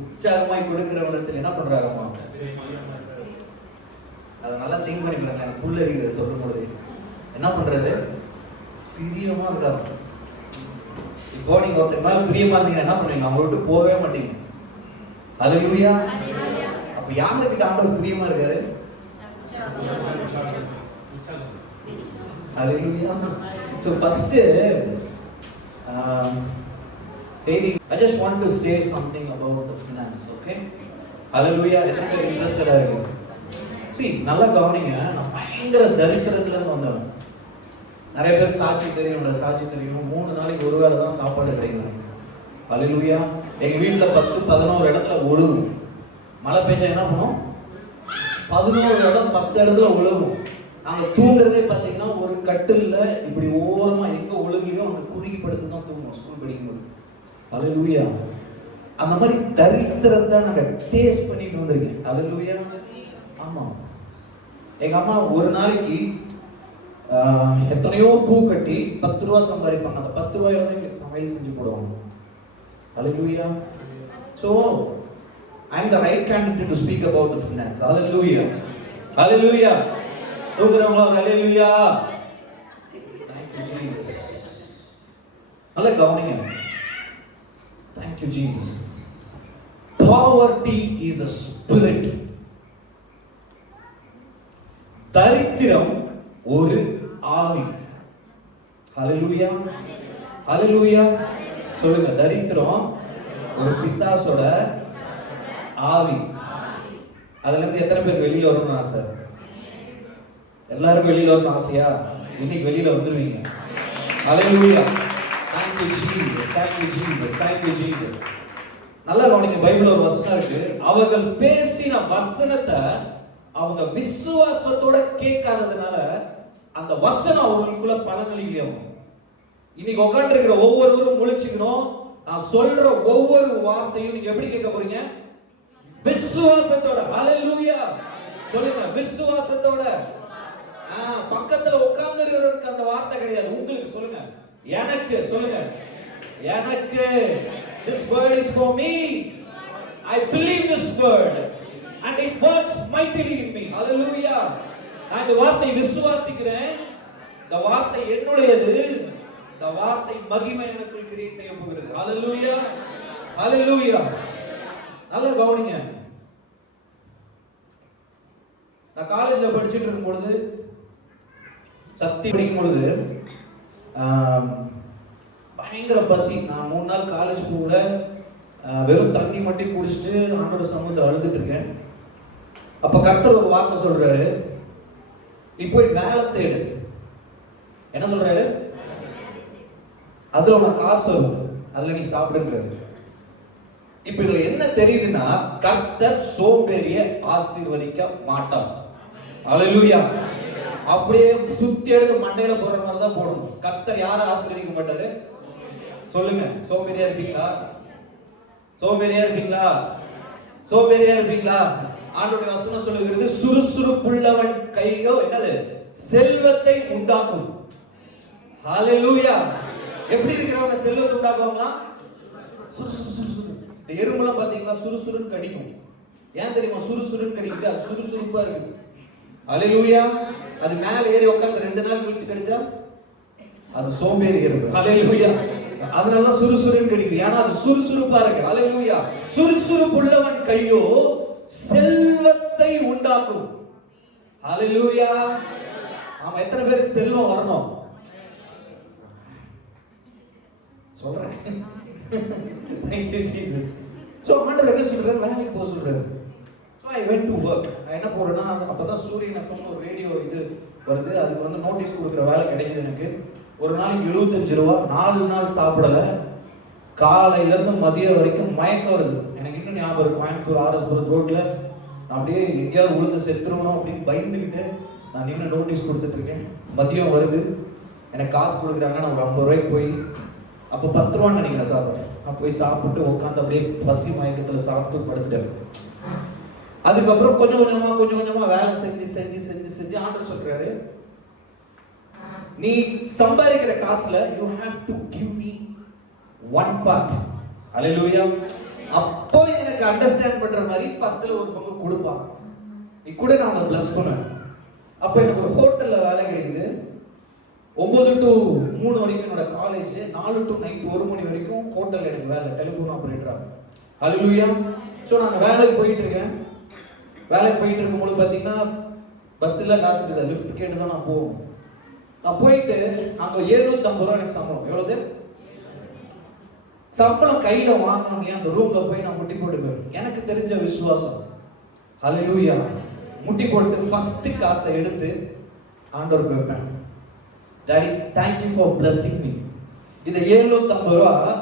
உற்சாகமாய் கொடுக்கிறவரிடத்தில் என்ன பண்றாரம்மா? அதை நல்லா திங்க் பண்ணி பாருங்க. எனக்கு புல்லறிகிறது சொல்லும் போது என்ன பண்றாரு? பிரியமா இருக்காரு. இப்போ நீங்க ஒருத்தர் மேல பிரியமா இருந்தீங்கன்னா என்ன பண்ணுவீங்க? அவங்க விட்டு போகவே மாட்டீங்க. ஹல்லேலூயா. அப்ப யாருக்கு ஆண்டவர் பிரியமா இருக்காரு? ஹல்லேலூயா. So first saying I just want to say something about the finance, okay? Hallelujah. எத்தனை பேர் இன்ட்ரஸ்டடா இருக்கீங்க? See, நல்லா கவனிங்க. நான் பயங்கர தரித்திரத்துல இருந்து வந்தவன். நிறைய பேருக்கு சாட்சி தெரியும், என்னோட சாட்சி தெரியும். 3 நாளைக்கு ஒரு வேளை தான் சாப்பாடு கிடைக்கும். ஹல்லேலூயா. எங்க வீட்டுல 10-11 இடத்துல ஒழுகும். மழை பெஞ்சா என்ன பண்ணும்? 11 இடம் 10 இடத்துல ஒழுகும். நாங்க தூங்குறதே பாத்தீங்கன்னா ஒரு கட்டில்ல இப்படி ஓரமா எங்க ஒழுகியோ அங்க குறுகி படுத்து தான் தூங்குவோம் ஸ்கூல் படிக்கும்போது. ஹல்லேலூயா. அந்த மாதிரி தரித்திரத்தை நாங்க டேஸ்ட் பண்ணிட்டு வந்திருக்கேன். ஹல்லேலூயா. ஆமா, எங்க அம்மா ஒரு நாளைக்கு எத்தனையோ பூ கட்டி 10 ரூபா சம்பாதிப்பாங்க. அந்த 10 ரூபாயில தான் எங்களுக்கு சமையல் செஞ்சு போடுவாங்க. ஹல்லேலூயா. So I am the right candidate to speak about the finance. Hallelujah. Hallelujah. தூக்குறவங்களா? Hallelujah. Thank you Jesus. நல்லா கவனிங்க. Thank you Jesus. Poverty is a spirit. தரித்திரம் ஒரு ஆவி. ஹல்லேலூயா. ஹல்லேலூயா. சொல்லுங்க, தரித்திரம் ஒரு பிசாசோட ஆவி. அதுல இருந்து எத்தனை பேர் வெளியில வரணும்னு ஆசை? எல்லாரும் வெளியில வரணும் ஆசையா? இன்னைக்கு வெளியில வந்துருவீங்க. ஹல்லேலூயா. Thank you Jesus. Thank you Jesus. Thank you Jesus. நல்லா கவனிங்க. பைபிள்ல ஒரு வசனம் இருக்கு. அவர்கள் பேசின வசனத்தை அவங்க விசுவாசத்தோட கேட்காததுனால அந்த வசனம் அவங்களுக்குள்ள பலனளிக்கலையாம். இன்னைக்கு உட்கார்ந்து இருக்கிற ஒவ்வொருவரும் முழிச்சுக்கணும். நான் சொல்ற ஒவ்வொரு வார்த்தையும் நீங்க எப்படி கேட்க போறீங்க? விசுவாசத்தோட. ஹல்லேலூயா. சொல்லுங்க, விசுவாசத்தோட. பக்கத்துல உட்கார்ந்து இருக்கிறவருக்கு அந்த வார்த்தை கிடையாது, உங்களுக்கு. சொல்லுங்க, எனக்கு. சொல்லுங்க, எனக்கு. This word is for me. I believe this word and it works mightily in me. Hallelujah. நான் இந்த வார்த்தையை விசுவாசிக்கிறேன். இந்த வார்த்தை என்னுடையது. இந்த வார்த்தை மகிமை எனக்குள் கிரியை செய்ய போகிறது. ஹல்லேலூயா. ஹல்லேலூயா. நல்லா கவனிங்க. நான் காலேஜ்ல படிச்சிட்டு இருக்கும் பொழுது, சக்தி படிக்கும் பொழுது பயங்கர பசி. நான் 3 நாள் காலேஜ் போகல. வெறும் தண்ணி மட்டும் குடிச்சிட்டு ஆண்டவர் சமூகத்தில் அழுதுட்டு இருக்கேன். அப்ப கர்த்தர் ஒரு வார்த்தை சொல்றாரு, நீ போய் வேலை தேடு. என்ன சொல்றாரு? அதுல உனக்கு காசு வரும், அதுல நீ சாப்பிடுன்றாரு. இப்ப இதுல என்ன தெரியுதுன்னா, கர்த்தர் சோம்பேறிய ஆசீர்வதிக்க மாட்டார். ஹல்லேலூயா. அப்படியே சுத்தி எடுத்து மண்டையில போடுற மாதிரி தான் போடணும். கர்த்தர் யாரை ஆசீர்வதிக்க மாட்டாரு? சொல்லுங்க, சோம்பேறியா இருப்பீங்களா? சோம்பேறியா இருப்பீங்களா? சோம்பேறியா இருப்பீங்களா? ஆண்டவருடைய வசனம் சொல்லுகிறது, சுறுசுறுப்புள்ளவன் கையோ என்னது? செல்வத்தை உண்டாக்கும். ஹல்லேலூயா. எப்படி இருக்கிறவங்க செல்வத்தை உண்டாக்குவாங்களா? சுறுசுறு. இந்த எறும்புலாம் பாத்தீங்களா சுறுசுறுன்னு கடிக்கும். ஏன் தெரியுமா சுறுசுறுன்னு கடிக்குது? அது சுறுசுறுப்பா இருக்குது. ஹல்லேலூயா. அது மேல ஏறி உட்கார்ந்து 2 நாள் கழிச்சு கடிச்சா அது சோம்பேறி எறும்பு. ஹல்லேலூயா. அதனால சுறுசுறுன்னு கடிக்குது, ஏன்னா அது சுறுசுறுப்பா இருக்கு. ஹல்லேலூயா. சுறுசுறுப்புள்ளவன் கையோ செல்வத்தை உண்டாக்கும். ஹல்லேலூயா. ஆமா, எத்தனை பேருக்கு செல்வம் வரணும்? சொல்றேன். Thank you Jesus. So ஆண்டவர் என்ன சொல்றாரு? வேலைக்கு போக சொல்றாரு. So I went to work. நான் என்ன போறேன்னா, அப்பதான் சூரியன் எஃப்எம் ஒரு ரேடியோ இது வருது. அதுக்கு வந்து நோட்டீஸ் கொடுக்குற வேலை கிடைக்குது எனக்கு. ஒரு நாளைக்கு 75 ரூபா. 4 நாள் சாப்பிடல. காலையில இருந்து மதியம் வரைக்கும் மயக்கம் வருது. எனக்கு இன்னும் ஞாபகம் இருக்கு. கோயம்புத்தூர் ஆர்எஸ் ரோட்ல நான் அப்படியே எங்கேயாவது விழுந்து செத்துருவணும் அப்படின்னு பயந்துக்கிட்டு நான் நின்று நோட்டீஸ் கொடுத்துட்டு இருக்கேன். மதியம் வருது, எனக்கு காசு கொடுக்குறாங்க. நான் ஒரு 50 ரூபாய்க்கு போய், அப்போ 10 ரூபான்னு நினைக்கிறேன் சாப்பிட்டேன். நான் போய் சாப்பிட்டு உட்காந்து அப்படியே பசி மயக்கத்தில் சாப்பிட்டு படுத்துட்டேன். அதுக்கப்புறம் கொஞ்சம் கொஞ்சமா வேலை செஞ்சு ஆண்டவர் சொல்றாரு, நீ சம்பாதிக்கிற காசுல you have to give me one part. ஹல்லேலூயா. அப்போ எனக்கு அண்டர்ஸ்டாண்ட் பண்ற மாதிரி 10ல் 1 பங்கு கொடுப்பான். நீ கூட நான் அவங்களை பிளஸ் பண்ணுவேன். அப்போ எனக்கு ஒரு ஹோட்டல்ல வேலை கிடைக்குது. 9 to 3 வரைக்கும் என்னோட காலேஜ், 4 to நைட் 1 மணி வரைக்கும் ஹோட்டல் எனக்கு வேலை, டெலிஃபோன் ஆபரேட்டரா. ஹalleluya. சோ நான் வேலைக்கு போயிட்டு இருக்கேன். வேலைக்கு போயிட்டு இருக்கும்போது பாத்தீங்கன்னா பஸ்ல காசு இல்ல, லிஃப்ட் கேட்டு தான் நான் போவேன். நான் போயிட்டு அங்க 750 ரூபாய் எனக்கு சம்பளம். எவ்வளவு சம்பளம் கையில வாங்கணும். அந்த ரூம்ல போய் நான் முட்டி போட்டுக்குவேன். எனக்கு தெரிஞ்ச விசுவாசம், ஹalleluya, முட்டி போட்டு ஃபர்ஸ்ட் காசை எடுத்து ஆண்டவருக்கு வைப்பேன். Daddy thank you for blessing me. இந்த 750 ரூபாய்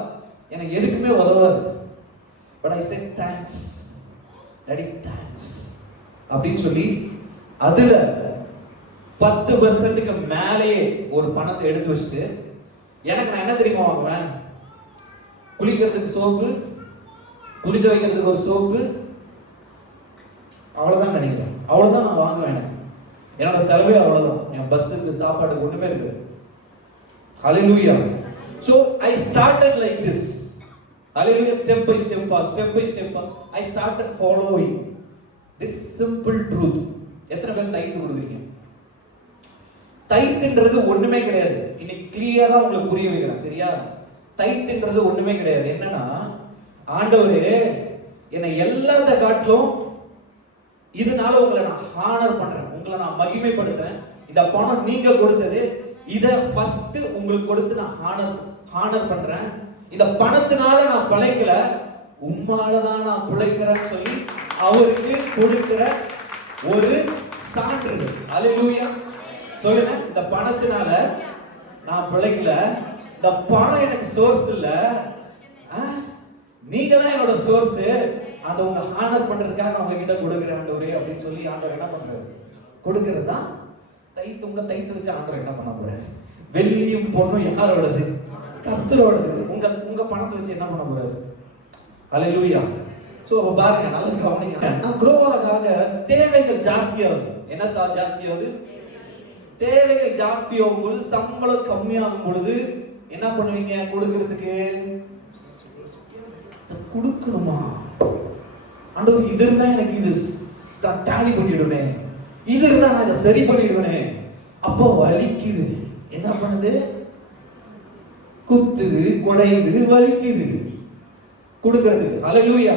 எனக்கு எதுக்குமே உதவாது. But I say thanks daddy, thanks அப்படின்னு சொல்லி அதுல 10%க்கு மேலேயே ஒரு பணத்தை எடுத்து வச்சுட்டு, எனக்கு நான் என்ன தெரியுமா வாங்குவேன்? குளிக்கிறதுக்கு சோப்பு, குளிக்க வைக்கிறதுக்கு ஒரு சோப்பு, அவ்வளவுதான் நினைக்கிறேன். அவ்வளவுதான் நான் வாங்குவேன். என்னோட செலவே அவ்வளவுதான். என் பஸ்ஸுக்கு சாப்பாட்டுக்கு ஒண்ணுமே இருக்கு. ஹalleluya. So I started like this. Hallelujah. Step by step I started following this simple truth. எத்தனை பேர் தைத்து கொடுக்குறீங்க? தைத்துன்றது ஒண்ணுமே கிடையாது. இன்னைக்கு கிளியரா உங்களுக்கு புரிய வைக்கிறேன், சரியா? தைத்துன்றது ஒண்ணுமே கிடையாது. என்னன்னா, ஆண்டவரே என்னை எல்லாத்த காட்டிலும் இதனால உங்களை நான் ஹானர் பண்றேன், உங்களை நான் மகிமைப்படுத்துறேன். இந்த பணம் நீங்க கொடுத்தது, இத ஃபர்ஸ்ட் உங்களுக்கு கொடுத்து நான் ஹானர் பண்றேன். இந்த பணத்தினால நான் பிழைக்கல, உம்மாலதான் நான் பிழைக்கிறேன்னு சொல்லி அவருக்கு கொடுக்கிற ஒரு சான்றிதழ். ஹalleluya. சொல்லுங்க, இந்த பணத்தினால நான் பிழைக்கல, இந்த பணம் எனக்கு சோர்ஸ் இல்ல, நீங்க தான் என்னோட சோர்ஸ். அதை உங்க ஹானர் பண்றதுக்காக நான் உங்ககிட்ட கொடுக்குறேன் ஆண்டவரே அப்படின்னு சொல்லி ஆண்டவர் என்ன பண்றாரு? கொடுக்கிறது தான் தைத்து. உங்க தைத்து வச்சு ஆண்டவர் என்ன பண்ண போறாரு? வெள்ளியும் பொண்ணும் யாரோடது? கர்த்தரோடது. உங்க பணத்தை வச்சு என்ன பண்ண போறாரு? ஹalleluya. சோ பாருங்க, நல்லா கவனிங்க. நான் grow ஆக தேவைகள் ஜாஸ்தியாகுது. என்ன ஜாஸ்தியாகுது? தேவைகள் ஜாஸ்தியாகும் பொழுது, சம்பளம் கம்மியாகும் பொழுது என்ன பண்ணுவீங்க? கொடுக்கிறதுக்கு கொடுக்கணுமா? ஆண்டவர் இது இருந்தா எனக்கு இது டாலி பண்ணிடுவேனே, இது இருந்தா நான் இதை சரி பண்ணிடுவேனே. அப்போ வலிக்குது. என்ன பண்ணுது? குத்துது, குடையுது, வலிக்குது கொடுக்கிறதுக்கு. ஹalleluya,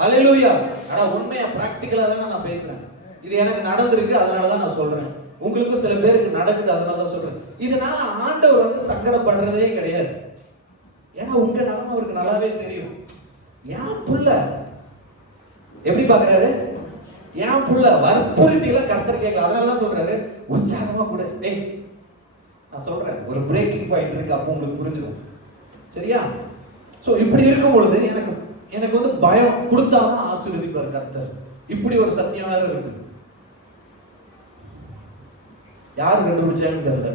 ஹalleluya. ஆனா உண்மையா பிராக்டிகலா தான் நான் பேசுறேன். இது எனக்கு நடந்திருக்கு, அதனால தான் நான் சொல்றேன். உங்களுக்கு சில பேருக்கு நடக்குது, அதனால தான் சொல்றேன். இதனால ஆண்டவர் வந்து சங்கடப்படுறதே கிடையாது. ஏன்னா உங்க நிலைமை அவருக்கு நல்லாவே தெரியும். என் புள்ள எப்படி பாக்குறாரு? என் புள்ள வற்புறுத்தில கர்த்தர் கேட்கல, அதனால தான் சொல்றாரு உற்சாகமா கூட. டேய், நான் சொல்றேன், ஒரு பிரேக்கிங் பாயிண்ட் இருக்கு, அப்போ உங்களுக்கு புரிஞ்சிடும், சரியா? சோ இப்படி இருக்கும் பொழுது எனக்கு வந்து பயம், கொடுத்தாதான் ஆசீர்வதிப்பார் கர்த்தர். இப்படி ஒரு சத்தியம் வேற இருக்கு. யார் கண்டுபிடிச்சாங்கன்னு தெரியல.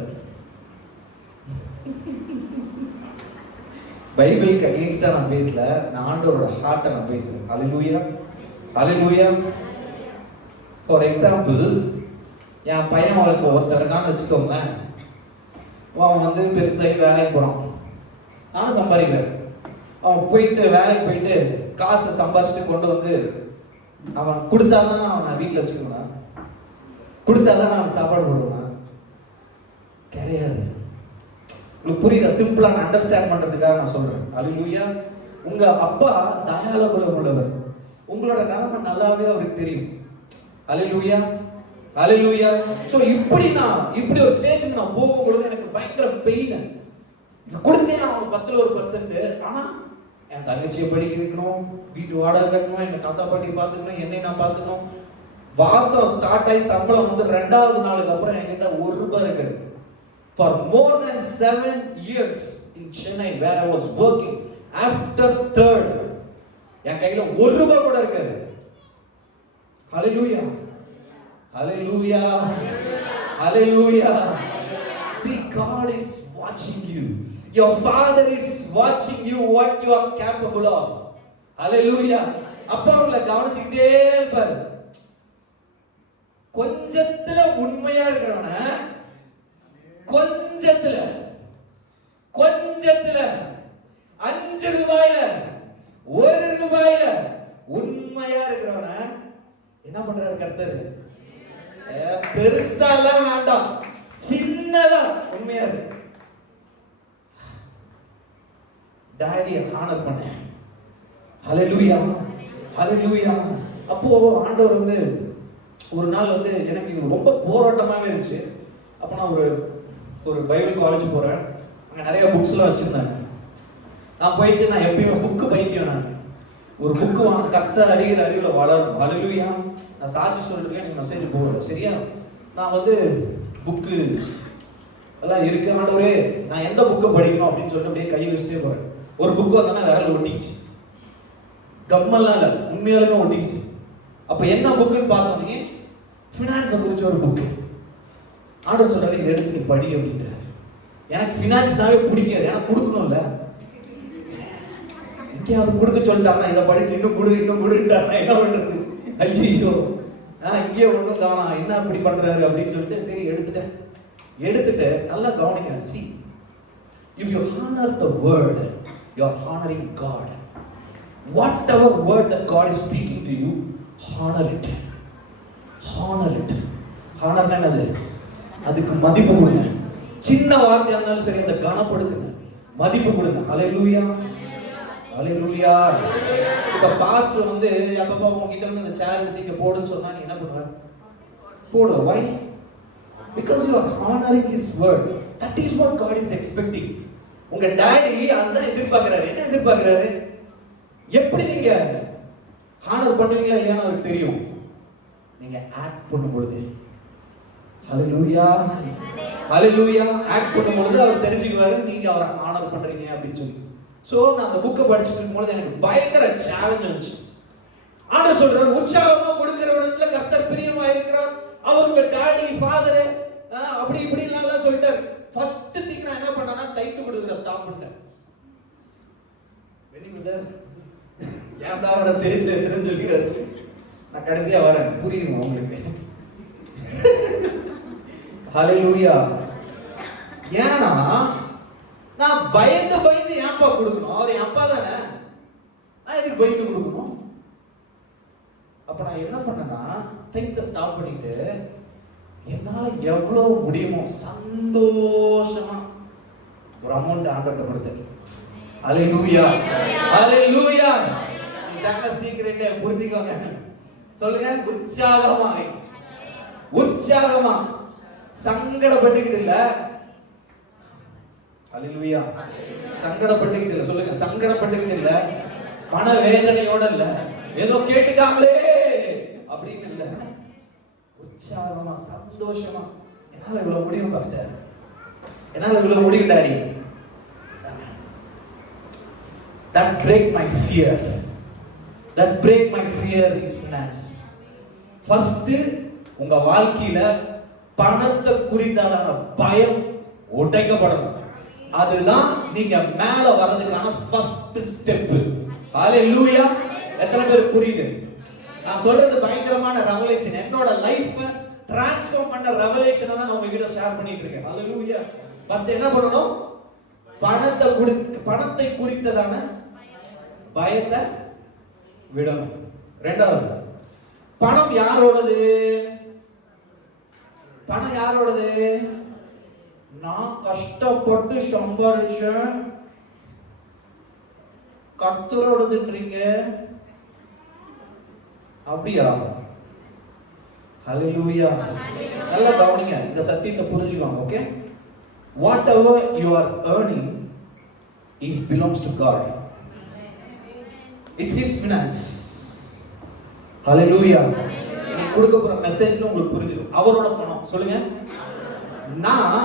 பைபிளுக்கு அகைன்ஸ்டா நான் பேசல, நான் ஆண்டவரோட ஹார்ட்டை நான் பேசுறேன். ஹalleluya, ஹalleluya. ஃபார் எக்ஸாம்பிள், என் பையன் அவளுக்கு ஒருத்தர் இருக்கான்னு வச்சுக்கோங்களேன். அவன் வந்து பெருசாகி வேலைக்கு போறான், நானும் சம்பாதிக்கிறேன். அவன் போயிட்டு வேலைக்கு போயிட்டு காசு சம்பாதிச்சுட்டு கொண்டு வந்து அவன் கொடுத்தாதான் அவனை வீட்டில் வச்சுக்கணும், கொடுத்தாதான் அவன் சாப்பாடு போடுவான் கிடையாது. உங்களுக்கு புரியுதா? சிம்பிளா நான் அண்டர்ஸ்டாண்ட் பண்றதுக்காக நான் சொல்றேன். ஹalleluya. உங்க அப்பா தயாள குணம் உள்ளவர், உங்களோட நிலைமை நல்லாவே அவருக்கு தெரியும். ஹalleluya, ஹalleluya. சோ இப்படி ஒரு ஸ்டேஜுக்கு நான் போகும்போது எனக்கு பயங்கர பெயின். கொடுத்தேன் அவன் 10ல் 1%. ஆனா என் தங்கச்சியை படிக்க வைக்கணும், வீட்டு வாடகை கட்டணும், எங்க தாத்தா பாட்டி பார்த்துக்கணும், என்னை நான் பார்த்துக்கணும். வாசம் ஸ்டார்ட் ஆகி சம்பளம் வந்து 2வது நாளுக்கு அப்புறம் என்கிட்ட 1 ரூபாய் இருக்காது. For more than 7 years in Chennai where I was working, after 3rd என் கையில 1 ரூபாய் கூட இருக்காது. Hallelujah, hallelujah, hallelujah. See, God is watching you. Your Father is watching you, what you are capable of. Hallelujah. அப்பா உங்களை கவனிச்சுக்கிட்டே இருப்பாரு. கொஞ்சத்துல உண்மையா இருக்கிறவன கொஞ்சத்துல 5 ரூபாயில ₹1 உண்மையா இருக்கிறவன என்ன பண்றாரு கர்த்தர்? பெருசா எல்லாம் வேண்டாம், சின்னதா உண்மையா இருக்கு. டாடியை ஹானர் பண்ண. ஹல்லேலூயா, ஹல்லேலூயா. அப்போ ஆண்டவர் வந்து ஒரு நாள் வந்து எனக்கு இது ரொம்ப போராட்டமாகவே இருந்துச்சு. அப்போ நான் ஒரு பைபிள் காலேஜ் போகிறேன். அங்கே நிறைய புக்ஸ்லாம் வச்சுருந்தாங்க. நான் போயிட்டு நான் எப்பயுமே புக்கு பைத்தியம். நான் ஒரு புக்கு வாங்க, கர்த்தர் அறிகிற அறிவில் வளரும். ஹல்லேலூயா. நான் சாட்சி சொல்லிட்டு எனக்கு மெசேஜ் போடுறேன், சரியா? நான் வந்து புக்கு எல்லாம் இருக்கு. ஆண்டவரே நான் எந்த புக்கை படிக்கணும் அப்படின்னு சொல்லிட்டு அப்படியே கையை வச்சுட்டே போகிறேன். ஒரு புக்கு வந்தோன்னா விரல் ஒட்டிக்கிச்சு. கம்மெல்லாம் இல்லை, உண்மையாலுமே ஒட்டிக்கிச்சு. அப்போ என்ன புக்குன்னு பார்த்தோன்னே ஃபினான்ஸை குறித்த ஒரு புக்கு. ஆண்டவர் சொல்கிறாரு, இதை எடுத்து நீ படி அப்படின்றாரு. எனக்கு ஃபினான்ஸ்னாவே பிடிக்காது, எனக்கு கொடுக்கணும்ல. இங்கேயாவது கொடுக்க சொல்லிட்டாங்க, இதை படிச்சு இன்னும் கொடுக்கிட்டாங்க, என்ன பண்ணுறது? ஐயோ இங்கேயே ஒன்றும் காணாம், என்ன இப்படி பண்ணுறாரு அப்படின்னு சொல்லிட்டு சரி எடுத்துட்டு நல்லா கவனிங்க. See, if you honor the word, you are honoring God. Whatever word that God is speaking to you, honor it. Honor it. Honor என்னது? அதுக்கு மதிப்பு கொடுங்க. சின்ன வார்த்தையா இருந்தாலும் சரி, அதை கனப்படுத்துங்க, மதிப்பு கொடுங்க. ஹல்லேலூயா, ஹல்லேலூயா. இப்ப பாஸ்டர் வந்து அப்பப்போ உங்ககிட்ட வந்து அந்த சேர் எடுத்து இங்க போடுன்னு சொன்னா நீ என்ன பண்ணுவ? போடு. Why? Because you are honoring his word. That is what God is expecting. உங்க டாடி அதான் எதிர்பார்க்கிறாரு. என்ன எதிர்பார்க்கிறாரு? எப்படி நீங்க ஹானர் பண்ணுவீங்களா இல்லையான்னு அவருக்கு தெரியும். நீங்க ஆக்ட் பண்ணும்போது, ஹல்லேலூயா, ஹல்லேலூயா, ஆக்ட் பண்ணும்போது அவர் தெரிஞ்சுக்குவாரு நீங்க அவரை ஹானர் பண்றீங்க அப்படின்னு சொல்லி. சோ நான் அந்த புக்கை படிச்சுட்டு இருக்கும்போது எனக்கு பயங்கர சேலஞ்ச் இருந்துச்சு. ஆண்டவர் சொல்றாரு, உற்சாகமா கொடுக்கிற இடத்துல கர்த்தர் பிரியமா இருக்கிறார். அவர் உங்க டாடி, ஃபாதர் அப்படி இப்படி எல்லாம் சொல்லிட்டாரு. ஃபர்ஸ்ட் திங் நான் என்ன பண்ணேன்னா தைத்து கொடுக்குற ஸ்டாப் பண்ணிட்டேன். வெனிமிதர் ஏன் தான் அவரோட ஸ்டேஜ்ல எடுத்துன்னு சொல்லிக்கிறாரு. நான் கடைசியா வரேன், புரியுதுமா உங்களுக்கு? ஹல்லேலூயா. ஏன்னா நான் பயந்து ஏன்பா கொடுக்கணும்? அவர் என் அப்பா தானே, நான் எதுக்கு பயந்து கொடுக்கணும்? அப்ப நான் என்ன பண்ணேன்னா தைத்த ஸ்டாப் பண்ணிட்டு என்னால எவ்வளவு முடியுமோ சந்தோஷமா ஒரு அமௌண்ட் ஆண்டவர்ட்ட கொடுத்தேன். ஹல்லேலூயா, ஹல்லேலூயா. இதாங்க சீக்ரெட், புரிஞ்சுக்கோங்க. சொல்லுங்க, உற்சாகமா சங்கடப்பட்டுக்கிட்டு இல்ல. ஹல்லேலூயா. சங்கடப்பட்டுக்கிட்டு இல்ல. சொல்லுங்க, சங்கடப்பட்டுக்கிட்டு இல்ல. மன வேதனையோட இல்ல, ஏதோ கேட்டுட்டாங்களே அப்படின்னு இல்ல. உற்சாகமா சந்தோஷமா, என்னால இவ்வளவு முடியும் பாஸ்டர், என்னால இவ்வளவு முடியும் daddy. That break my fear. That break my fear in finance. First உங்க வாழ்க்கையில பணத்தை குறித்தான பயம் உடைக்கப்படணும். அதுதான் நீங்க மேல வரதுக்கான ஃபர்ஸ்ட் ஸ்டெப். ஹல்லேலூயா. எத்தனை பேருக்கு புரியுது? நான் சொல்றது பயங்கரமான ரெவலேஷன். என்னோட லைஃப் டிரான்ஸ்ஃபார்ம் பண்ண ரெவலேஷனை தான் நான் உங்ககிட்ட ஷேர் பண்ணிட்டு இருக்கேன். ஹல்லேலூயா. ஃபர்ஸ்ட் என்ன பண்ணணும்? பணத்தை குறித்ததான பயத்தை விடணும். ரெண்டாவது, பணம் யாரோடது? பணம் யாரோடது? நான் கஷ்டப்பட்டு சம்பாதிச்சேன், கர்த்தரோடதுன்றீங்க. அப்படியா? ஹல்லேலூயா. நல்லா கவனிங்க, இந்த சத்தியத்தை புரிஞ்சுக்கோங்க. Okay, whatever you are earning is belongs to God. It's his finance. Hallelujah. நீ கொடுக்க போற மெசேஜ்ல உங்களுக்கு புரிஞ்சிடும். அவரோட பணம். சொல்லுங்க, நான்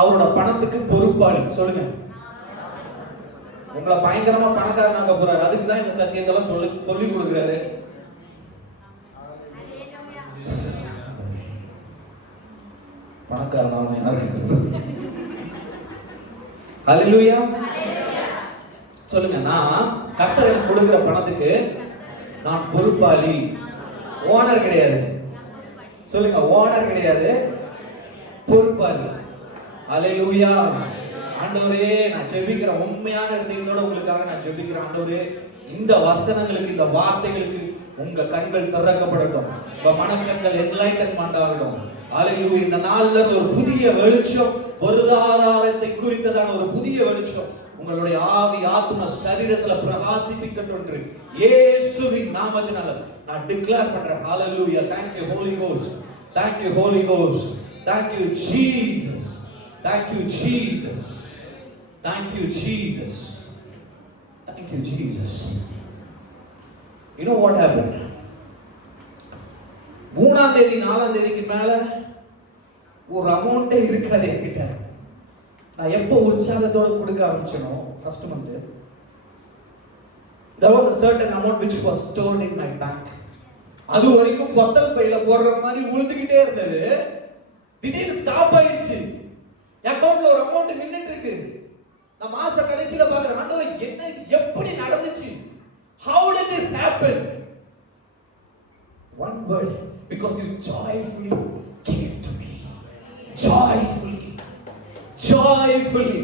அவரோட பணத்துக்கு பொறுப்பாளி. சொல்லுங்க, உங்களை பயங்கரமா பணக்காரனாக்க போறாரு. அதுக்கு தான் இந்த சத்தியத்தெல்லாம் சொல்லி கொடுக்குறாரு. பணக்காரனாக யாருக்கு? ஹல்லேலூயா. சொல்லுங்க, நான் கர்த்தர் எனக்கு கொடுக்கிற பணத்துக்கு நான் பொறுப்பாளி. ஓனர் கிடையாது. சொல்லுங்க, ஓனர் கிடையாது, பொறுப்பாளி. ஹல்லேலூயா. ஆண்டவரே, நான் ஜெபிக்கிறேன், உண்மையான இதயத்தோட உங்களுக்காக நான் ஜெபிக்கிறேன். ஆண்டவரே, இந்த வசனங்களுக்கு, இந்த வார்த்தைகளுக்கு உங்க கண்கள் திறக்கப்படட்டும், உங்க மனக்கண்கள் என்லைட்டன்மென்ட் ஆகட்டும். ஹல்லேலூயா. இந்த நாள்ல ஒரு புதிய வெளிச்சம், பொருளாதாரத்தை குறித்ததான ஒரு புதிய வெளிச்சம் உங்களுடைய ஆவி, ஆத்மா, சரீரத்துல பிரகாசிப்பிக்கட்டும் என்று இயேசுவின் நாமத்தினால நான் டிக்ளேர் பண்றேன். ஹல்லேலூயா. Thank you Holy Ghost. Thank you Holy Ghost. Thank you Jesus. Thank you Jesus. Thank you Jesus. Thank you Jesus. You know what happened? 3ஆம் தேதி 4ஆம் தேதிக்கு மேல ஒரு அமௌண்ட்டே இருக்காது என்கிட்ட. நான் எப்போ உற்சாகத்தோட கொடுக்க ஆரம்பிச்சனோ first month, there was a certain amount which was stored in my bank. அது வரைக்கும் பொத்தல் பையில போடுற மாதிரி உழுதுகிட்டே இருந்தது. திடீர்னு ஸ்டாப் ஆயிடுச்சு. அக்கவுண்ட்ல ஒரு அமௌண்ட் நின்னுட்டு இருக்கு. நான் மாச கடைசியில பாக்குறேன், ஆண்டவரே என்ன எப்படி நடந்துச்சு? How did this happen? One word, because you joyfully gave to me. Joyfully. Joyfully.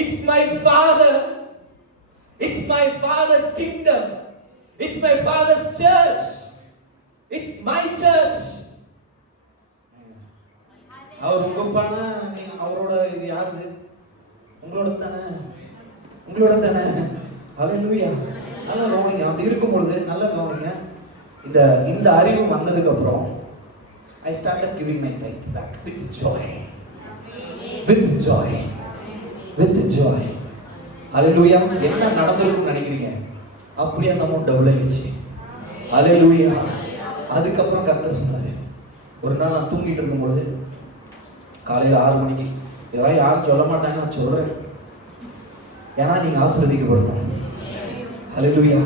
It's my Father. It's my Father's kingdom. It's my Father's church. It's my church. அவர் உங்க பானா, நீங்க அவரோட, இது யாருது? உங்களோட தானே, உங்களோட தானே. ஹல்லேலூயா. நல்லா கவனிங்க. அப்படி இருக்கும் பொழுது நல்லா கவனிங்க. இந்த அறிவு வந்ததுக்கு அப்புறம் I started giving my tithe back with joy. With joy. With joy. ஹல்லேலூயா. என்ன நடந்துருக்குன்னு நினைக்கிறீங்க? அப்படியே அந்த அமௌண்ட் டபுள் ஆயிடுச்சு. ஹல்லேலூயா. அதுக்கப்புறம் கர்த்தர் சொன்னாரு, ஒரு நாள் நான் தூங்கிட்டு இருக்கும்பொழுது காலையில் 6 மணிக்கு, இதெல்லாம் யாரும் சொல்ல மாட்டாங்க, நான் சொல்றேன், ஏன்னா நீங்க ஆசீர்வதிக்கப்படணும். ஹல்லேலூயா.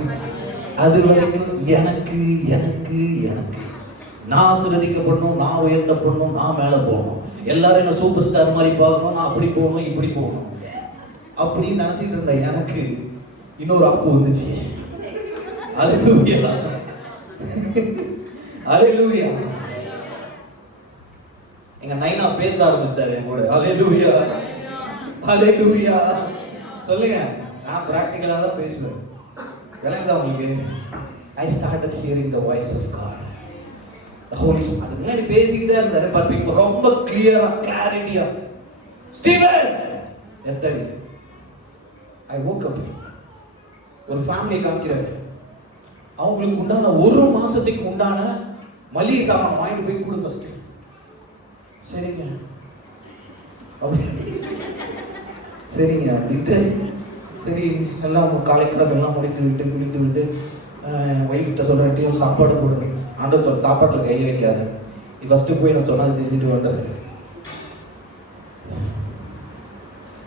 அது வரைக்கும் எனக்கு எனக்கு எனக்கு நான் ஆசீர்வதிக்கப்படணும், நான் உயர்த்தப்படணும், நான் மேலே போகணும், எல்லாரும் என்ன சூப்பர் ஸ்டார் மாதிரி பார்க்கணும், நான் அப்படி போகணும் இப்படி போகணும் அப்படின்னு நினைச்சிட்டு இருந்த எனக்கு இன்னொரு ஆப்பு வந்துச்சு. ஹல்லேலூயா. ஹல்லேலூயா. எங்க நைனா பேச ஆரம்பிச்சிட்டாரு என் கூட. ஹல்லேலூயா. ஹல்லேலூயா. சொல்லுங்க, நான் பிராக்டிகலா தான் பேசுவேன். விளங்குதா உங்களுக்கு? I started hearing the voice of God. The Holy Spirit. அது முன்னாடி பேசிக்கிட்டே இருந்தாரு, பட் இப்போ ரொம்ப கிளியரா, கிளாரிட்டியா, Steven, yes daddy. I woke up. ஒரு ஃபேமிலி காமிக்கிறாரு. அவங்களுக்கு உண்டான ஒரு மாசத்துக்கு உண்டான மளிகை சாமான் வாங்கிட்டு போய் கொடு ஃபர்ஸ்ட். சரிங்க சரிங்க அப்படின்ட்டு, சரி எல்லாம் காலை கிடப்பெல்லாம் முடித்து விட்டு குளித்து விட்டு ஒய்ஃப்கிட்ட சொல்கிறேன், சாப்பாடு போடுங்க. ஆண்டவர் சொல்ல, சாப்பாட்டில் கையை வைக்காது, நீ ஃபஸ்ட்டு போய் நான் சொன்னால் செஞ்சுட்டு வந்துடுறேன்.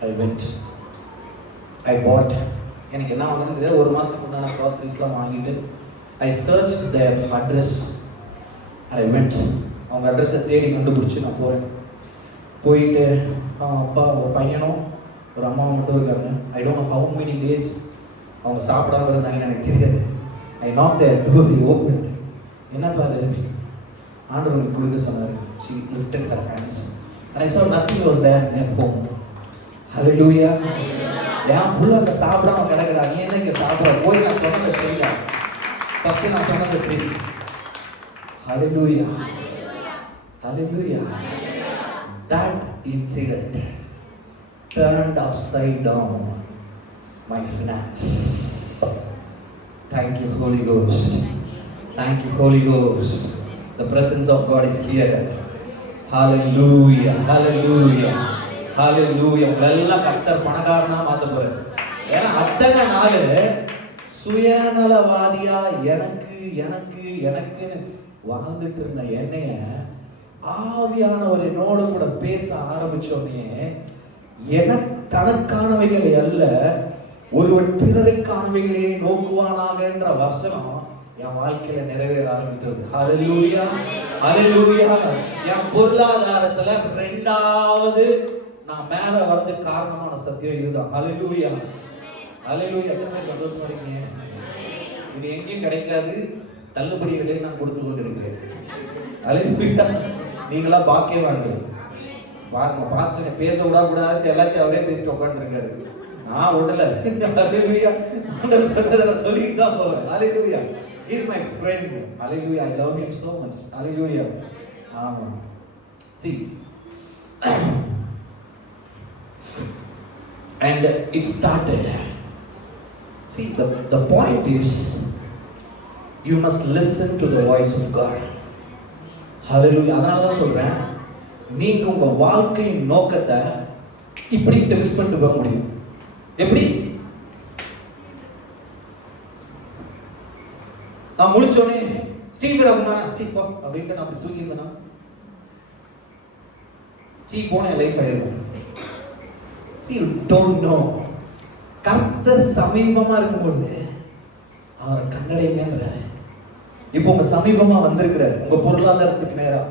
I went. I bought. எனக்கு என்ன வாங்குறது, ஒரு மாதத்துக்கு உண்டான க்ராசரிஸ்லாம் வாங்கிட்டு I searched their address. I went. அவங்க அட்ரஸை தேடி கண்டுபிடிச்சி நான் போகிறேன். போயிட்டு அப்பா, ஒரு பையனும் ஒரு அம்மாவும் மட்டும் இருக்காங்க. I don't know how many days அவங்க சாப்பிடாம இருந்தாங்கன்னு எனக்கு தெரியாது. I knocked their door, they opened. என்னப்பா அது? ஆண்டவர் எனக்கு கொடுக்க சொன்னார். She lifted her hands and I saw nothing was there in their home. Hallelujah. என் புள்ள அங்கே சாப்பிடாம கிடக்குடா, நீ என்ன இங்கே சாப்பிட்ற? போய் நான் சொன்னதை செய்ய, ஃபஸ்ட்டு நான் சொன்னதை செய். Hallelujah. Hallelujah. That incident turned upside down my finance. Thank you Holy Ghost. Thank you Holy Ghost. The presence of God is here. Hallelujah. Hallelujah. Hallelujah. உங்களெல்லாம் கர்த்தர் பணக்காரனா மாத்த போறாரு. ஏன்னா அத்தனை நாள் சுயநலவாதியா எனக்கு எனக்கு எனக்குன்னு வாழ்ந்துட்டு இருந்த என்னைய ஆவியானவர் என்னோட கூட பேச ஆரம்பிச்சோடனே, தனக்கானவைகளை அல்ல ஒருவன் பிறருக்கானவைகளே நோக்குவானாக என்ற வசனம் என் வாழ்க்கையில நிறைவேற ஆரம்பித்தது. ஹல்லேலூயா. ஹல்லேலூயா. என் பொருளாதாரத்துல 2வது நான் மேல வரது காரணமான சத்தியம் இதுதான். ஹல்லேலூயா. ஹல்லேலூயா. எத்தனை சந்தோஷமா இருக்கீங்க? இது எங்கேயும் கிடைக்காது, தள்ளுபடி விலையில் நான் கொடுத்து கொண்டிருக்கிறேன். ஹல்லேலூயா. நீங்களா பாக்கியவான்கள். பாருங்க, பாஸ்டர் பேச விடக்கூடாது, எல்லாத்தையும் அவரே பேசிட்டு உட்காந்துருக்காரு. நான் விடல. ஹalleluya. ஆண்டவர் சொல்றத நான் சொல்லிட்டு தான் போறேன். ஹalleluya. He is my friend. Hallelujah. I love him so much. Hallelujah. Amen. See. And it started. See, the point is, you must listen to the voice of God. Hallelujah. அதனால தான் சொல்றேன், நீங்க உங்க வாழ்க்கையின் நோக்கத்தை இப்படி மிஸ் பண்ணிட்டு போக முடியும். எப்படி? நான் முழிச்சோனே ஸ்டீவன் அப்படின்னா சீப்பா அப்படின்ட்டு நான் அப்படி தூக்கியிருந்தேன்னா போன லைஃப் ஆயிருக்கும். See, you don't know. கர்த்தர் சமீபமா இருக்கும்போது அவரை கண்டடைங்கன்றாரு. இப்போ உங்க சமீபமா வந்திருக்கிறார், உங்க பொருளாதாரத்துக்கு நேரா.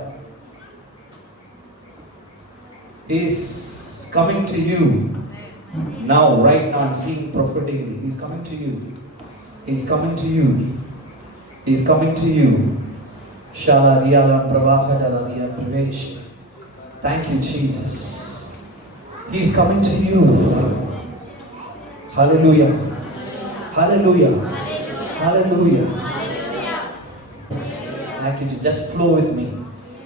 He is coming to you now, right now. I'm seeing prophetically. He is coming to you. He is coming to you. He is coming to you. Shala riyala pravaha daladiya pravesh. Thank you, Jesus. He is coming to you. Hallelujah. Hallelujah. Hallelujah. Thank you. Just flow with me.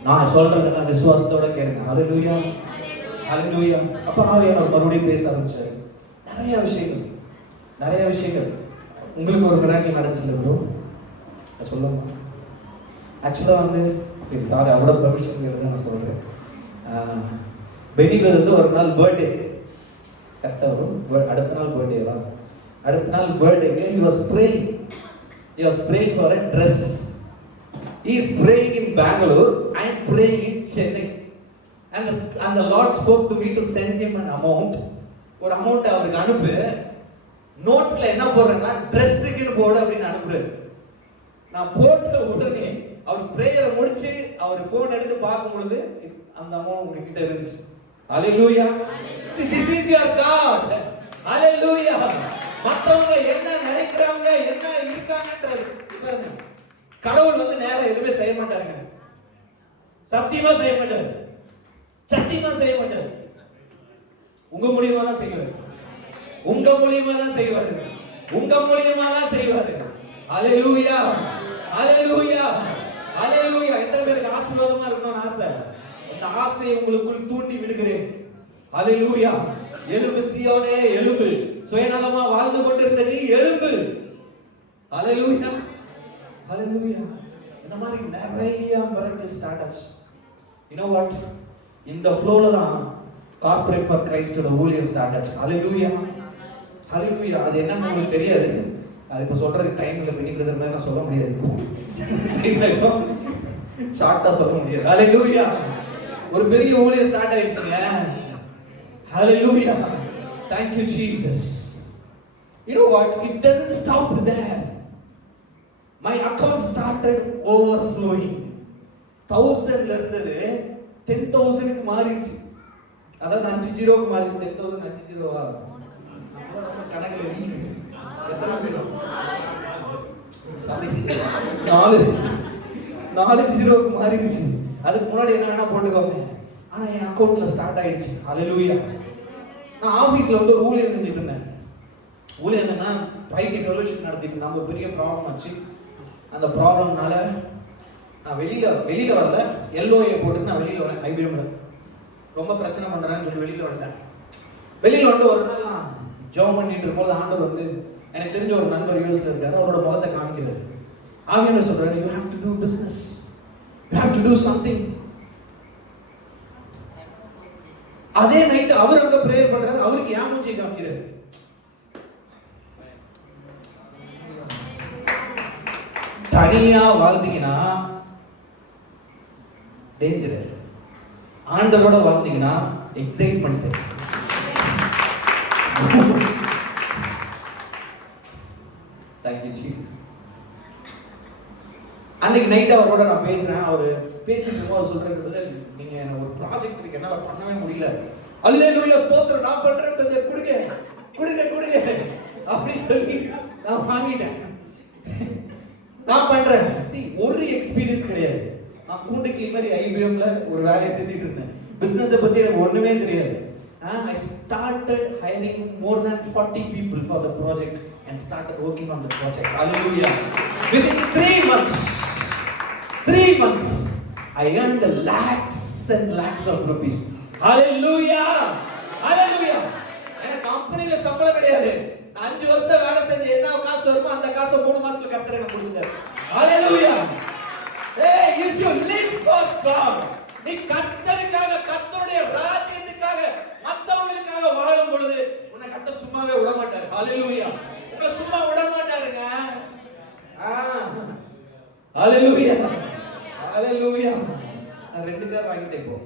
நான் சொல்றேன், விசுவாசத்தோட கேளுங்க. Hallelujah. Hallelujah. அப்ப ஆவியானவர் மறுபடியும் பேச ஆரம்பிச்சாரு. நிறைய விஷயங்கள். உங்களுக்கு ஒரு மிராக்கிள் நடந்துச்சு ப்ரோ, சொல்லுங்க. ஆக்சுவலாக வந்து சரி சாரி, அவ்வளோ பர்மிஷன் எழுத நான் சொல்கிறேன். பெனிக்கு வந்து ஒரு நாள் பர்த்டே கரெக்டாக வரும். அடுத்த நாள் பர்த்டேவா? அடுத்த நாள் பர்த்டேக்கு he was praying for a dress. He is praying in Bangalore, I am praying in Chennai. And the Lord spoke to me to send him an amount. ஒரு அமௌண்ட் அவருக்கு அனுப்பு. நோட்ஸ்ல என்ன போடுறேன்னா ட்ரெஸ்ஸுக்குன்னு போடு அப்படின்னு அனுப்புறேன். நான் போட்ட உடனே அவர் பிரேயரை முடிச்சு அவர் போன் எடுத்து பார்க்கும் பொழுது அந்த அமௌண்ட் உங்ககிட்ட இருந்துச்சு. Hallelujah. See, this is your God. Hallelujah. மத்தவங்க என்ன நினைக்கிறாங்க, என்ன இருக்காங்கன்றது பாருங்க. கடவுள் வந்து நேரா எதுவுமே செய்ய மாட்டாருங்க. சத்தியமா செய்ய மாட்டாரு. உங்க மூலியமா தான் செய்வாரு. Hallelujah. Hallelujah. Hallelujah. எத்தனை பேருக்கு ஆசீர்வாதமா இருக்கணும்னு ஆசை? அந்த ஆசையை உங்களுக்குள் தூண்டி விடுகிறேன். Hallelujah. எழும்பு சீயோனே, எழும்பு. சுயநலமா வாழ்ந்து கொண்டிருந்த நீ எழும்பு. Hallelujah. Hallelujah. இந்த மாதிரி நிறைய miracles ஸ்டார்ட் ஆச்சு. You know what? இந்த ஃப்ளோல தான் கார்ப்பரேட் ஃபார் கிரைஸ்டோட ஊழியம் ஸ்டார்ட் ஆச்சு. Hallelujah. Hallelujah. அது என்னன்னு உங்களுக்கு தெரியாது. அது இப்போ சொல்றதுக்கு டைம் இல்லை. பெனி பிரதர் மாதிரி நான் சொல்ல முடியாது. இப்போ ஷார்ட்டா சொல்ல முடியாது. Hallelujah. ஒரு பெரிய ஊழியம் ஸ்டார்ட் ஆயிடுச்சுங்க. Hallelujah. Thank you, Jesus. You know what? It doesn't stop there. My account started overflowing. 1000 இருந்தது 10,000க்கு மாறிடுச்சு. அதாவது 5 ஜீரோக்கு மாறி 10,000 5 ஜீரோவா? கணக்குல வீக். எத்தனை ஜீரோ? சாரி, 4 ஜீரோக்கு மாறிடுச்சு. அதுக்கு முன்னாடி என்ன வேணா போட்டுக்கோங்க. ஆனா என் அக்கௌண்ட்ல ஸ்டார்ட் ஆயிடுச்சு. Hallelujah. நான் ஆபீஸ்ல வந்து ஒரு ஊழியம் செஞ்சுட்டு இருந்தேன். ஊழியம் என்னன்னா ஐடி ஃபெலோஷிப் நடத்திட்டு இருந்தேன். ஒரு பெரிய ப்ராப்ளம் ஆச்சு. அந்த ப்ராப்ளம்னால நான் வெளியில வரல. எல்ஓஏ போட்டு நான் வெளியில வரேன். ஐபிஎம்ல ரொம்ப பிரச்சனை பண்றேன்னு சொல்லி வெளியில வந்துட்டேன். வெளியில வந்து ஒரு நாள் நான் ஜெபம் பண்ணிட்டு இருக்கும்போது ஆண்டவர் வந்து எனக்கு தெரிஞ்ச ஒரு நண்பர் யூஎஸ்ல இருக்காரு. அவரோட முகத்தை காமிக்கிறார். ஆவியானவர் சொல்றாரு, you have to do business, you have to do something. அதே நைட் அவர் அங்க பிரேயர் பண்றாரு. அவருக்கு ஏன் மூஞ்சியை காமிக்கிறாரு. தனியா வாழ்ந்தீங்கன்னா டேஞ்சர். ஆண்டவரோட வாழ்ந்தீங்கன்னா எக்ஸைட்மெண்ட். Thank you, Jesus. அன்னைக்கு நைட் அவரோட நான் பேசுறேன். அவர் பேசிட்டு இருக்கும்போது சொல்றது, நீங்க எனக்கு ஒரு ப்ராஜெக்ட் இருக்கு, என்னால பண்ணவே முடியல. அல்லேலூயா, ஸ்தோத்திரம், நான் பண்றேன், கொடுங்க அப்படின்னு சொல்லி நான் வாங்கிட்டேன். நான் பண்றேன். ஒரு எக்ஸ்பீரியன்ஸ் கிடையாது. நான் கூண்டு கிளீனரி ஐபிஎம்ல ஒரு வேலையை செஞ்சுட்டு இருந்தேன். பிசினஸை பத்தி எனக்கு ஒண்ணுமே தெரியாது. I started hiring more than 40 people for the project and started working on the project. Hallelujah. Within 3 months, I earned lakhs and lakhs of rupees. Hallelujah. Hallelujah. ஏன்னா கம்பெனில சம்பளம் கிடையாது. 5 வருஷம் வேலை செஞ்சு என்ன காசு வருமோ அந்த காசை 3 மாசத்துல கர்த்தர் எனக்கு கொடுத்தாரு. Hallelujah. Hey, if you live for God, நீ கர்த்தருக்காக, கர்த்தருடைய ராஜ்யத்துக்காக, மத்தவங்களுக்காக வாழும் பொழுது உன்னை கர்த்தர் சும்மாவே விட மாட்டார். Hallelujah. உங்களை சும்மா விட மாட்டாருங்க. Hallelujah. Hallelujah. நான் 2 கார் வாங்கிட்டேன் இப்போ.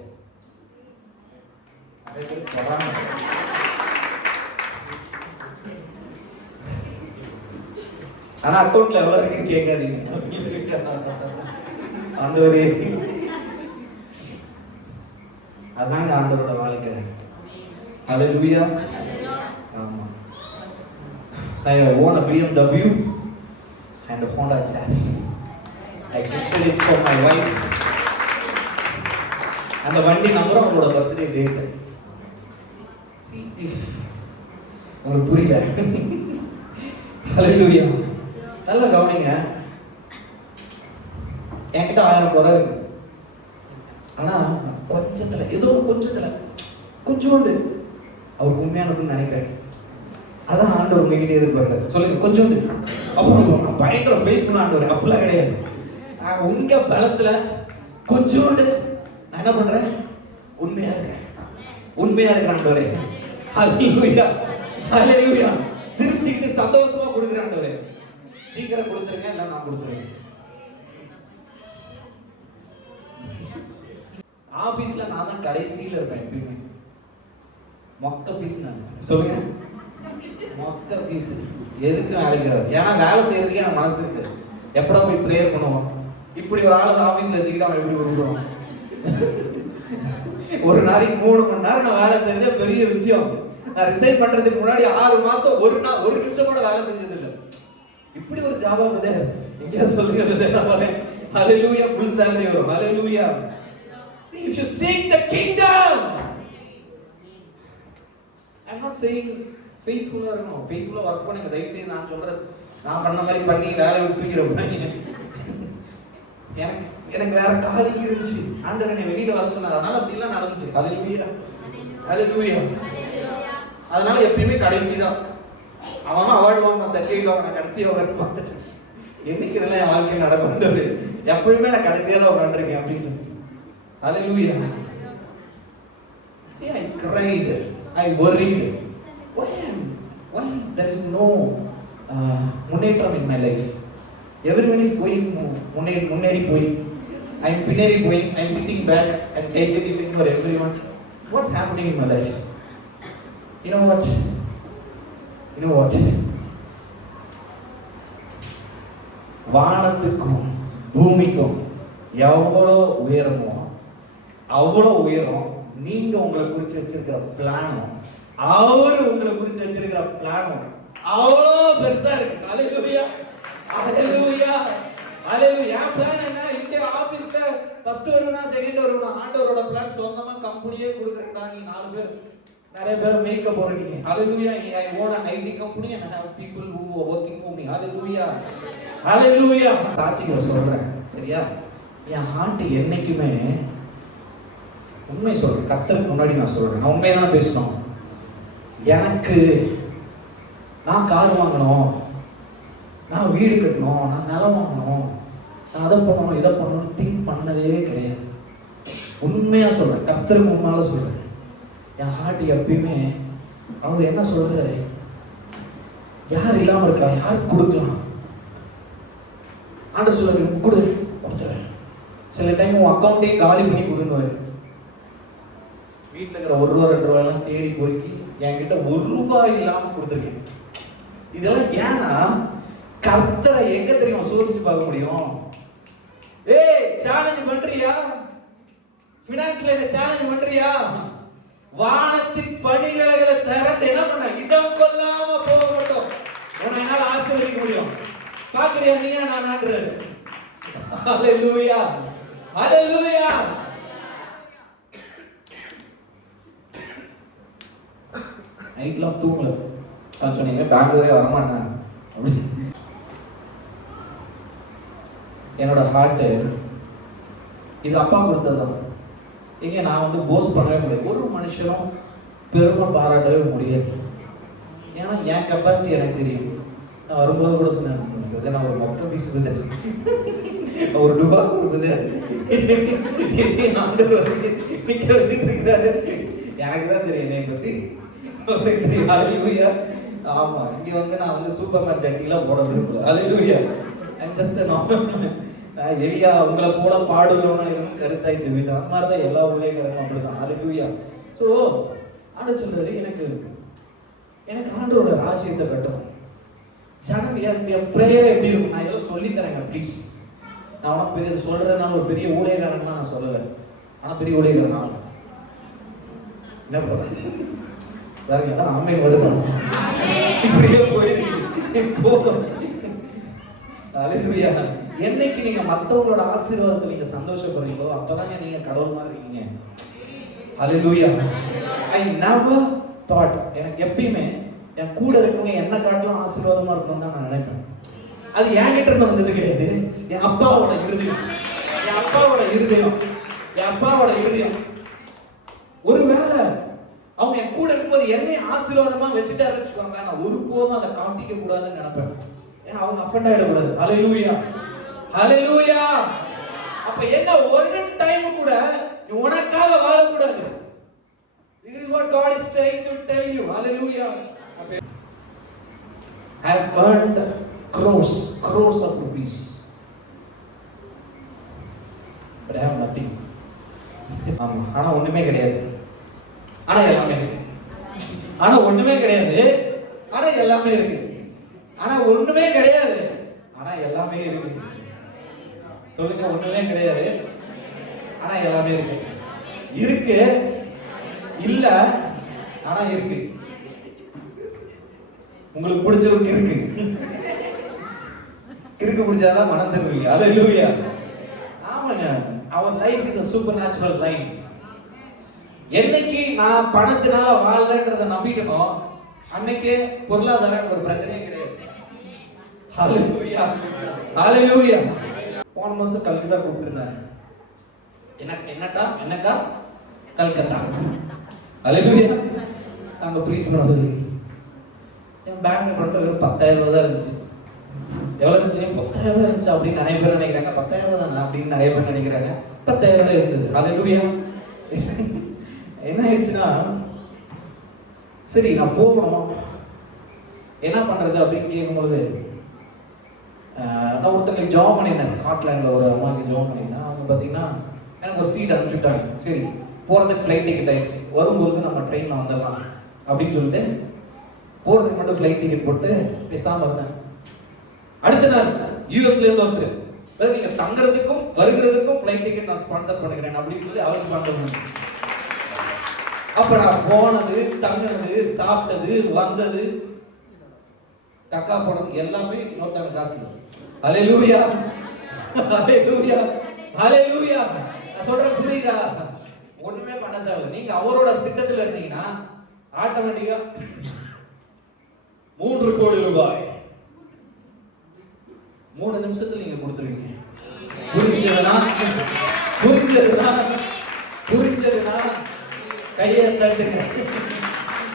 ஆனா அக்கவுண்ட்ல எவ்வளவு இருக்குன்னு கேட்காதீங்க. ஆண்டவரே, அதாங்க ஆண்டவரோட வாழ்க்கை. ஹalleluya. ஆமா. I own a BMW and a Honda Jazz. I gifted it for my wife. அந்த வண்டி நம்பரும் அவளோட பர்த்டே டேட். See if உங்களுக்கு புரியல. ஹalleluya. நல்லா கவனிங்க. என்கிட்ட 1000 குறை இருக்கு. ஆனா கொஞ்சத்துல ஏதோ கொஞ்சோண்டு அவர் உண்மையானதுன்னு நினைக்கிறேன். அதான் ஆண்டவர் உங்ககிட்ட எதிர்பார்க்கிறார். சொல்லுங்க, கொஞ்சோண்டு. அப்புறம் பயங்கர ஃபெய்த்ஃபுல் ஆண்டவர் அப்படிலாம் கிடையாது. உங்க பலத்துல கொஞ்சோண்டு நான் என்ன பண்றேன்? உண்மையா இருக்கிறேன் ஆண்டவரே. ஹalleluya. ஹalleluya. சிரிச்சுக்கிட்டு சந்தோஷமா கொடுக்குறேன் ஆண்டவரே. சீக்கிரம் கொடுத்துருங்க, இல்ல நான் கொடுத்துருவேன். ஆபீஸ்ல நான் தான் கடைசியில இருப்பேன் எப்பயுமே. மொக்க பீஸ் நான். சொல்லுங்க, மொக்க பீஸ். எதுக்கு வேலைக்கு? ஏன்னா வேலை செய்யறதுக்கே நான் மனசு இருக்கு. எப்படா போய் ப்ரேயர் பண்ணுவோம்? இப்படி ஒரு ஆளு ஆபீஸ்ல வச்சுக்கிட்டு அவன் எப்படி விடுவான்? ஒரு நாளைக்கு 3 மணி நேரம் நான் வேலை செய்யறதே பெரிய விஷயம். நான் ரிசைன் பண்றதுக்கு முன்னாடி 6 மாசம் ஒரு நிமிஷம் கூட வேலை செஞ்சது இல்லை. இப்படி ஒரு ஜாபா பிரதர் எங்கேயாவது சொல்லுங்க பிரதர். ஹalleluya. full salary வரும். ஹalleluya. See, you should seek the kingdom. I'm not saying faithful இருக்கணும். faithful work பண்ணுங்க. தயவு செய்து நான் சொல்றது நான் பண்ண மாதிரி பண்ணி வேலையை விட்டு தூக்கிறேன். எனக்கு வேற காலிங் இருந்துச்சு. ஆண்டவர் என்னை வெளியில வர சொன்னார். அதனால அப்படி எல்லாம் நடந்துச்சு. ஹalleluya. ஹalleluya. அதனால எப்பயுமே கடைசி தான். அவன் அவார்டு வாங்க, சர்டிஃபிகேட் வாங்க, கடைசியாக உட்காந்து பார்த்துட்டேன். என்னைக்கு இதெல்லாம் என் வாழ்க்கையில் நடக்கும்ன்றது எப்பயுமே நான் கடைசியாக தான் உட்காந்துருக்கேன் அப்படின்னு சொல்லி. Hallelujah. See, I cried, I worried. Why there is no முன்னேற்றம் in my life? Everyone is going முன்னேறி போய், I'm பின்னேறி போய், I'm sitting back and taking it for everyone. What's happening in my life? You know what? வானத்துக்கும் பூமிக்கும் எவ்வளோ உயரமோ அவ்வளோ உயரம் நீங்க உங்களை குறிச்சு வச்சிருக்கிற பிளானும் அவரு உங்களை குறிச்சு வச்சிருக்கிற பிளானும் அவ்வளோ பெருசா இருக்கு. ஹalleluya. ஹalleluya. ஹalleluya. என் பிளான் என்ன? இந்த ஆபீஸ்ல ஃபர்ஸ்ட் வருவனா செகண்ட் வருவனா? ஆண்டவரோட பிளான் சொந்தமா கம்பெனியே கொடுக்குறேன்டா. நீ 4 பேர் நிறைய பேர் மேக்கப் போறீங்க. ஹalleluya. I own an IT company and I have people who are working for me. ஹalleluya. ஹalleluya. சாட்சிகளை சொல்றேன், சரியா? என் ஹார்ட் என்னைக்குமே உண்மை சொல்றேன். கர்த்தருக்கு முன்னாடி நான் சொல்றேன். நான் உண்மையை தான் பேசணும். எனக்கு நான் கார் வாங்கணும், நான் வீடு கட்டணும், நான் நிலம் வாங்கணும், நான் அதை பண்ணணும் இதை பண்ணணும் திங்க் பண்ணதே கிடையாது. உண்மையா சொல்றேன், கர்த்தருக்கு முன்னால சொல்றேன். என் ஹார்ட் எப்பயுமே அவர் என்ன சொல்றாரு, யார் இல்லாம இருக்கா, யார் கொடுக்கலாம்? ஆண்டவர் சொல்றாரு, கொடு கொடுத்துறேன். சில டைம் உன் அக்கௌண்ட்டே காலி பண்ணி கொடுன்னு வீட்டில் இருக்கிற 1 ரூபா 2 ரூபாயெல்லாம் தேடி பொறுக்கி என்கிட்ட 1 ரூபாய் இல்லாம கொடுத்துருக்கேன். இதெல்லாம் ஏன்னா கர்த்தரை எங்க தெரியும் சோதிச்சு பார்க்க முடியும்? சேலஞ்ச் பண்றியா? பினான்ஸ்ல என்ன சேலஞ்ச் பண்றியா? வானத்தின் படிகளை திறந்து என்ன பண்ண, இடம் கொள்ளாம போக மாட்டோம். உன்னை என்னால ஆசீர்வதிக்க முடியும். பாக்குறியா நீயா நான் ஆண்டுறது? ஹalleluya. ஹalleluya. நைட்லாம் தூங்கல. நான் சொன்னீங்க பெங்களூரே வரமாட்டேன் அப்படின்னு. என்னோட ஹார்ட்டு இது அப்பா கொடுத்ததுதான். எங்க நான் வந்து போஸ்ட் பண்ணவே முடியாது. ஒரு மனுஷனும் பெருமை பாராட்டவே முடியாது. ஏன்னா என் கெப்பாசிட்டி எனக்கு தெரியும். நான் வரும்போது கூட சொன்னேன், நான் ஒரு மொக்க பீஸ் இருக்குது, ஒரு டுபா கொடுக்குது, நிக்க வச்சுட்டு இருக்கிறாரு. எனக்கு தான் தெரியும் என்னை பத்தி. ஆமா, இங்க வந்து நான் வந்து சூப்பர்மேன் ஜட்டிலாம் போட விரும்பல. அல்லேலூயா. ஐம் ஜஸ்ட் எலியா உங்களை போல பாடுகிறவனும் கருத்தாய் ஜெபிதான். அந்த மாதிரிதான் எல்லா ஊழியக்காரங்களும் அப்படிதான். அல்லேலூயா. ஸோ ஆண்டு சொல்றாரு, எனக்கு ஆண்டோட ராஜ்யத்தை கட்டணும். ஜனங்க என் பிரேயர் எப்படி இருக்கும்? நான் ஏதோ சொல்லி தரேங்க ப்ளீஸ். நான் உனக்கு பெரிய சொல்றதுனால ஒரு பெரிய ஊழியக்காரன் நான் சொல்லலை. ஆனா பெரிய ஊழியக்காரன் ஆகும். என்ன வேற கேட்டா அம்மை வருதான் இப்படியே போயிருக்கு போதும். அல்லேலூயா. என்னைக்கு நீங்க மற்றவங்களோட ஆசீர்வாதத்தை நீங்க சந்தோஷப்படுறீங்களோ அப்பதாங்க நீங்க கடவுள் மாதிரி இருக்கீங்க. அல்லேலூயா. ஐ நெவர் தாட், எனக்கு எப்பயுமே என் கூட இருக்கவங்க என்ன காட்டிலும் ஆசீர்வாதமா இருக்கணும்னு தான் நான் நினைப்பேன். அது என்கிட்ட இருந்து வந்தது கிடையாது. என் அப்பாவோட இருதயம், என் அப்பாவோட இருதயம், என் அப்பாவோட இருதயம். ஒருவேளை அவங்க என் கூட இருக்கும்போது என்னை ஆசீர்வாதமா வச்சுட்டா வச்சுக்கோங்க, நான் ஒருபோதும் அதை காட்டிக்க கூடாதுன்னு நினைப்பேன். ஏன்னா அவங்க அஃபண்ட் ஆயிடக்கூடாது. ஹல்லேலூயா, ஹல்லேலூயா. அப்ப என்ன ஒரு டைம் கூட உனக்காக வாழக்கூடாது. This is what God is trying to tell you. Hallelujah. I have earned crores of rupees, but I have nothing. ஆமா, ஆனா ஒண்ணுமே கிடையாது. ஆனா எல்லாமே இருக்கு. ஆனா ஒண்ணுமே கிடையாது. ஆனா எல்லாமே இருக்கு. ஆனா ஒண்ணுமே கிடையாது. ஆனா எல்லாமே இருக்கு. சொல்லுங்க, ஒண்ணுமே கிடையாது. ஆனா எல்லாமே இருக்கு. இருக்கு இல்ல ஆனா இருக்கு. உங்களுக்கு பிடிச்சவருக்கு இருக்கு. கிறுக்கு பிடிச்சாதான் மனம் தருவீங்க. அல்லேலூயா. ஆமாங்க, our life is a supernatural life. என்னைக்கு நான் பணத்தினால வாழலன்றத நம்பிட்டனோ அன்னைக்கு பொருளாதாரம் ஒரு பிரச்சனையே கிடையாது. ஹல்லேலூயா, ஹல்லேலூயா. போன மாசம் கல்கத்தா கூப்பிட்டுருந்தாங்க. என்னக்கா கல்கத்தா. அல்லேலூயா. நாங்க ப்ரீச் பண்ண சொல்லி என் பேங்க் அக்கௌண்ட்ல வெறும் 10,000 தான் இருந்துச்சு. எவ்வளவு இருந்துச்சு? 10,000 இருந்துச்சு அப்படின்னு நிறைய பேர் நினைக்கிறாங்க. 10,000 தானே அப்படின்னு நிறைய பேர் நினைக்கிறாங்க. 10,000 இருந்தது. அல்லேலூயா. என்ன ஆயிடுச்சுன்னா, சரி நான் போகணும், என்ன பண்றது அப்படின்னு கேட்கும்பொழுது நான் ஒருத்தங்களுக்கு ஜாப் பண்ணியிருந்தேன். ஸ்காட்லாண்டில் ஒரு அம்மாவுக்கு ஜாப் பண்ணியிருந்தேன். அவங்க பார்த்தீங்கன்னா எனக்கு ஒரு சீட் அனுப்பிச்சுட்டாங்க. சரி போகிறதுக்கு ஃப்ளைட் டிக்கெட் ஆயிடுச்சு. வரும்போது நம்ம ட்ரெயினில் வந்துடலாம் அப்படின்னு சொல்லிட்டு போகிறதுக்கு மட்டும் ஃப்ளைட் டிக்கெட் போட்டு பேசாமல் இருந்தேன். அடுத்த நாள் யூஎஸ்லேருந்து ஒருத்தர், நீங்கள் தங்குறதுக்கும் வருகிறதுக்கும் ஃப்ளைட் டிக்கெட் நான் ஸ்பான்சர் பண்ணிக்கிறேன் அப்படின்னு சொல்லி அவர் ஸ்பான்சர் பண்ணி, அப்போ நான் போனது, தங்கினது, சாப்பிட்டது, வந்தது, கக்கா போனது எல்லாமே நோட்டான காசு. அல்லேலூயா, அல்லேலூயா, அல்லேலூயா. நான் சொல்றேன் புரியுதா? ஒண்ணுமே பண்ண தேவை. நீங்க அவரோட திட்டத்தில் இருந்தீங்கன்னா ஆட்டோமேட்டிக்கா 3 கோடி ரூபாய் 3 நிமிஷத்துல நீங்க கொடுத்துருவீங்க. புரிஞ்சதுன்னா கையை தட்டுங்க.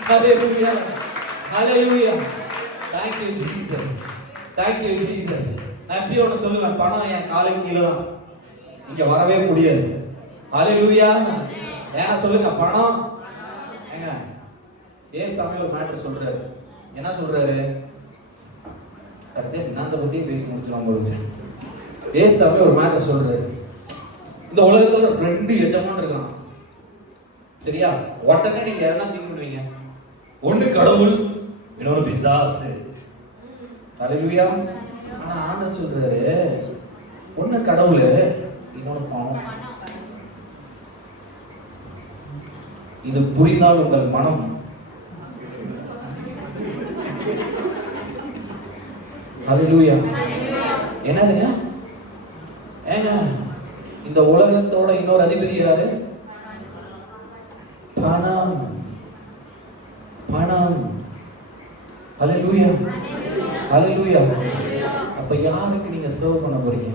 ஹல்லேலூயா, ஹல்லேலூயா. Thank you Jesus, thank you Jesus. நான் எப்பயும் சொல்லுவேன், பணம் என் காலுக்கு கீழே தான், இங்க வரவே முடியாது. ஹல்லேலூயா. ஏன்னா சொல்லுங்க, பணம் ஏங்க ஏசாமி ஒரு மேட்டர் சொல்றாரு. என்ன சொல்றாரு? கடைசியா ஃபினான்ஸை பத்தி பேசி முடிச்சிருவாங்க. ஏசாமி ஒரு மேட்டர் சொல்றாரு. இந்த உலகத்துல 2 எஜமான் இருக்கான். சரியா? உடனே நீங்க என்ன திங்க் பண்ணுவீங்க? ஒண்ணு கடவுள், இன்னொரு பிசாசு. ஹல்லேலூயா. ஆனா ஆண்டவர் சொல்றாரு, ஒண்ணு கடவுள், இன்னொரு பணம். இது புரிந்தால் உங்கள் மனம் ஹல்லேலூயா. என்னதுங்க? ஏங்க இந்த உலகத்தோட இன்னொரு அதிபதி யாரு? பணம். பணம். ஹல்லேலூயா, ஹல்லேலூயா. அப்ப யாருக்கு நீங்க சர்வ் பண்ண போறீங்க?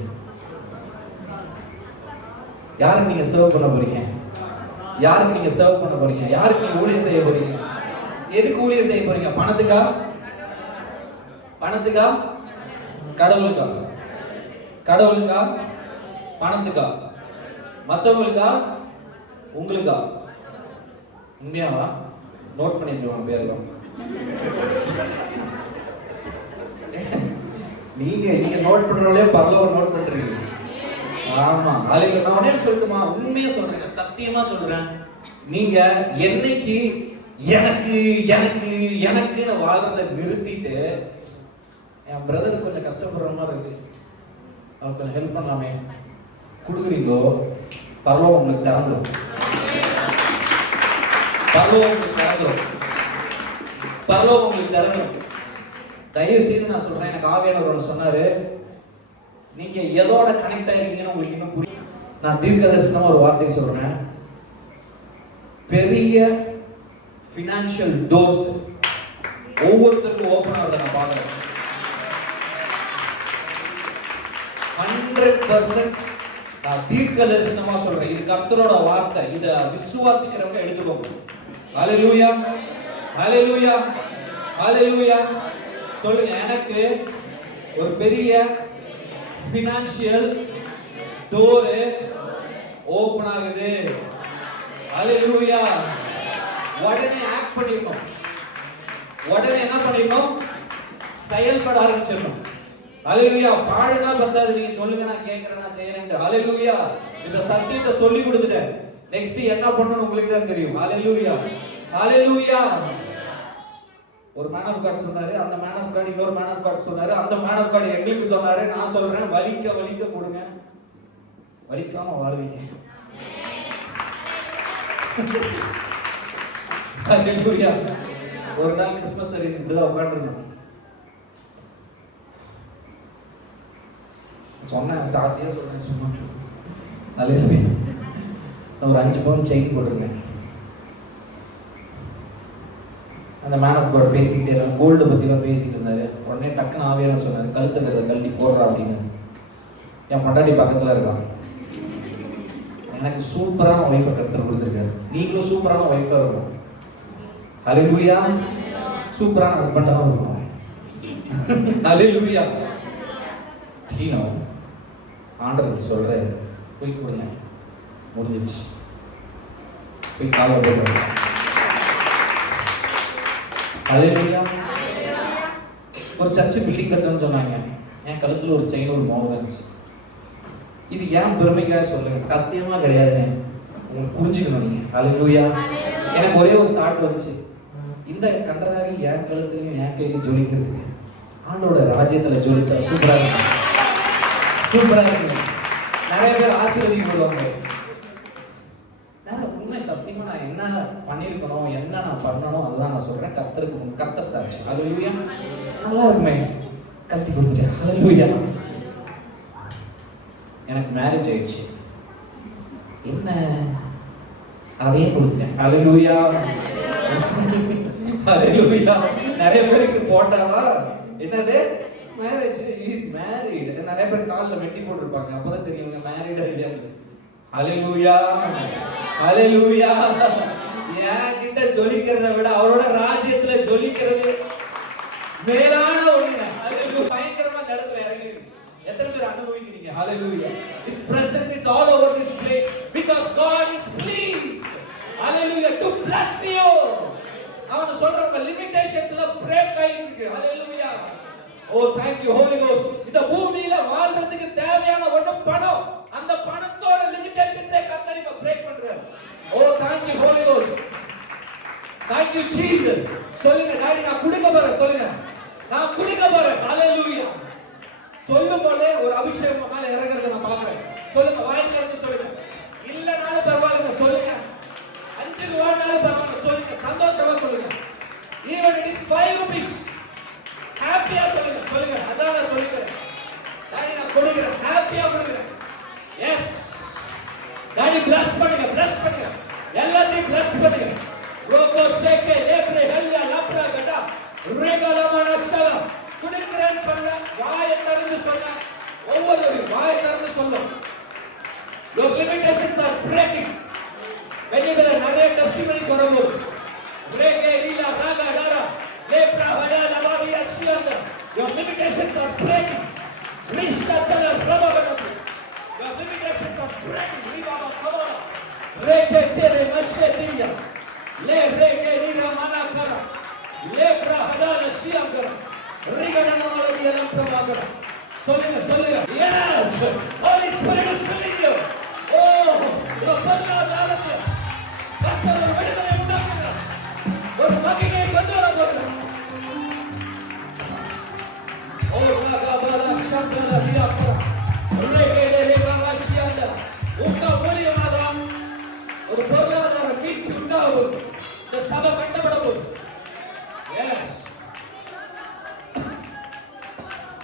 யாருக்கு நீங்க சர்வ் பண்ண போறீங்க? யாருக்கு நீங்க சர்வ் பண்ண போறீங்க? யாருக்கு நீங்க ஊழியம் செய்ய போறீங்க? எதுக்கு ஊழியம் செய்ய போறீங்க? பணத்துக்கா? பணத்துக்கா? கடவுளுக்கா? கடவுளுக்கா? பணத்துக்கா? மற்றவங்களுக்கா? உங்களுக்கா? உண்மையாவா? நோட் பண்ணி வச்சுக்கோங்க பேர்லாம். நீங்க நோட் பண்றவங்களே பரலோகம் நோட் பண்றீங்க. ஆமா, அதுல நான் உடனே சொல்லட்டுமா? உண்மையா சொல்றேன், சத்தியமா சொல்றேன். நீங்க என்னைக்கு எனக்கு எனக்கு எனக்குன்னு வாழ்றத நிறுத்திட்டு, என் பிரதர் கொஞ்சம் கஷ்டப்படுற மாதிரி இருக்கு, அவருக்கு கொஞ்சம் ஹெல்ப் பண்ணலாமே கொடுக்குறீங்களோ, பரலோகம் உங்களுக்கு திறந்துடும். பரலோகம் உங்களுக்கு திறந்துடும். பரலோகம் உங்களுக்கு திறந்துடும். தயவு செய்து நான் சொல்றேன், எனக்கு ஆவியானவர் சொன்னாரு, நீங்க எதோட கனெக்ட் ஆயிருக்கீங்கன்னு உங்களுக்கு இன்னும் புரியும். நான் தீர்க்கதரிசனமா ஒரு வார்த்தை சொல்றேன். பெரிய ஃபினான்ஷியல் டோர்ஸ் ஒவ்வொருத்தருக்கும் ஓபன் ஆகுறத நான் பார்க்கிறேன். 100% நான் தீர்க்கதரிசனமா சொல்றேன். இது கர்த்தரோட வார்த்தை. இத விசுவாசிக்கிறவங்க எடுத்துக்கோங்க. ஹல்லேலூயா, ஹல்லேலூயா, ஹல்லேலூயா. சொல்லுங்க, எனக்கு ஒரு பெரிய ஃபினான்ஷியல் டோர் ஓபன் ஆகுது. ஹல்லேலூயா. உடனே ஆக்ட் பண்ணிடணும். உடனே என்ன பண்ணிடணும்? செயல்பட ஆரம்பிச்சிடணும். ஹல்லேலூயா. பாடுனா பத்தாது, நீங்க சொல்லுங்க நான் கேட்கிறேன் நான் செய்யறேன். ஹல்லேலூயா. இந்த சத்தியத்தை சொல்லி கொடுத்துட்டேன். நெக்ஸ்ட் என்ன பண்ணணும் உங்களுக்கு தான் தெரியும். ஹல்லேலூயா, ஹல்லேலூயா. ஒரு மேன் ஆஃப் காட் சொன்னாரு, அந்த மேன் ஆஃப் காட் இன்னொரு மேன் ஆஃப் காட் சொன்னாரு, அந்த மேன் ஆஃப் காட் எங்களுக்கு சொன்னாரு. நான் சொல்றேன், வலிக்க வலிக்க கொடுங்க, வலிக்காம வாழ்வீங்க. ஹல்லேலூயா. ஒரு நாள் கிறிஸ்மஸ் சர்வீஸ் இப்படிதான் உட்காந்துருந்தோம். சொன்னேன், சாத்தியா சொல்றேன், சும்மா. ஹல்லேலூயா. நான் ஒரு 5 பவுன் செயின் போட்டிருந்தேன். அந்த மேன் ஆஃப் காட் பேசிக்கிட்டே இருந்தார், கோல்டு பற்றிலாம் பேசிக்கிட்டு இருந்தாரு. உடனே டக்குன்னு ஆவியானவர் சொன்னார், கழுத்தில் கழட்டி போடுறா அப்படின்னு. என் பொண்டாட்டி பக்கத்தில் இருக்கான். எனக்கு சூப்பரான ஒய்ஃபை கருத்தில் கொடுத்துருக்காரு. நீங்களும் சூப்பரான ஒய்ஃபாக இருக்கணும். ஹல்லேலூயா. சூப்பரான ஹஸ்பண்டாகவும் இருக்கணும். ஹல்லேலூயா. டீனோ ஆண்டவர் சொல்கிறாரு, போய் கொடுங்க, முடிஞ்சிச்சு, போய் காலை போடுறேன். ஹல்லேலூயா. ஒரு சர்ச்சு பில்டிங் கட்டணும்னு சொன்னாங்க. என் கழுத்தில் ஒரு செயின் ஒரு மோதிரம் இருந்துச்சு. இது ஏன் பெருமைக்காக சொல்லுங்க, சத்தியமா கிடையாதுங்க. உங்களுக்கு புரிஞ்சுக்கணும் நீங்க. ஹல்லேலூயா. எனக்கு ஒரே ஒரு தாட் வந்துச்சு, இந்த கண்டராகி என் கழுத்துலையும் என் கையிலையும் ஜொலிக்கிறதுக்கு ஆண்டோட ராஜ்யத்துல ஜொலிச்சா சூப்பரா இருக்கு, சூப்பரா இருக்கு. நிறைய பேர் ஆசீர்வதிக்கப்படுவாங்க. உண்மை சத்தியமா நான் என்ன பண்ணிருக்கணும், என்ன நான் பண்ணணும், அதுதான் நான் சொல்றேன். கர்த்தருக்கு கர்த்தர் சாட்சி. ஹல்லேலூயா. நல்லா இருக்குமே, கல்வி கொடுத்துட்டேன். ஹல்லேலூயா. எனக்கு மேரேஜ் ஆயிடுச்சு. என்ன அதையும் கொடுத்துட்டேன். ஹல்லேலூயா, ஹல்லேலூயா. நிறைய பேருக்கு போட்டாதான் என்னது மேரேஜ் இஸ் மேரிட். நிறைய பேர் காலில் வெட்டி போட்டிருப்பாங்க, அப்பதான் தெரியும் மேரிட் இல்லையா. ஹல்லேலூயா, ஹல்லேலூயா. என் கிட்ட ஜொலிக்கிறத விட அவரோட ராஜ்யத்துல ஜொலிக்கிறது மேலான ஒண்ணுங்க. ஹல்லேலூயா. பயங்கரமா இந்த இடத்துல இறங்கி இருக்கு. எத்தனை பேர் அனுபவிக்கிறீங்க? ஹல்லேலூயா. His presence is all over this place because God is pleased. Hallelujah, to bless you. அவன் சொல்றவங்க லிமிட்டேஷன்ஸ்ல பிரேக் ஆயிருக்கு. ஹல்லேலூயா. Oh, thank you Holy Ghost. இந்த பூமியில வாழ்றதுக்கு தேவையான ஒண்ணு பணம். அந்த பணத்தோட லிமிட்டேஷன்ஸை கர்த்தர் இப்ப பிரேக் பண்றார். Oh, thank you Holy Ghost. Thank you Jesus. சொல்லுங்க, டாடி நான் குடிக்க போறேன். சொல்லுங்க, நான் குடிக்க போறேன். ஹல்லேலூயா. சொல்லும் போதே ஒரு அபிஷேகம் மேல இறங்குறத நான் பார்க்கிறேன். சொல்லுங்க, வாய்க்கிறேன்னு சொல்லுங்க. இல்லனாலும் பரவாயில்லை சொல்லுங்க. 5 ரூபாய்னாலும் பரவாயில்லை சொல்லுங்க. சந்தோஷமா சொல்லுங்க. Even it is 5 rupees. ஹாப்பியா சொல்லுங்க. சொல்லுங்க, அதான் நான் சொல்லிக்கிறேன். டாடி நான் கொடுக்கிறேன், ஹாப்பியா கொடுக்கிறேன். எஸ் டாடி, bless பண்ணுங்க, bless பண்ணுங்க, எல்லாத்தையும் bless பண்ணுங்க. ரோகோ ஷேக்கே லேப்ரே ஹல்யா சொல்றேன். Your limitations are breaking. வெளியில நிறைய டெஸ்டிமனிஸ் வரும்போது ரெகேரிலா ராகாடாரா லேப்ரா ஹடாலா Wadia சியாந்தா. Your limitations are breaking. ரிஷாத்தல ரபகனது. Your limitations are breaking. ரிபாபா கவரா ரெகேtere மஷேதியா லே ரெகேரிரா மனாகரா லேப்ரா ஹடாலா சியாந்தா ரிகனன வாடியா லப்ரவாகரா. சொல்லுங்க. Yes, Holy Spirit is filling you. Oh, ரப்பனாதாரே கர்த்தர் ஒரு விடுதலை உண்டாக்குகிறார். ஒரு மகிமை கொண்டு வர போகிறார். ஓ ராகாபாலா சந்தல வியாபரா ரெகேடே பாவாஷியாண்டா. உங்க மூலியமாக ஒரு பொருளாதார மீட்சி உண்டாகும். இந்த சபை கட்டப்பட போகுது.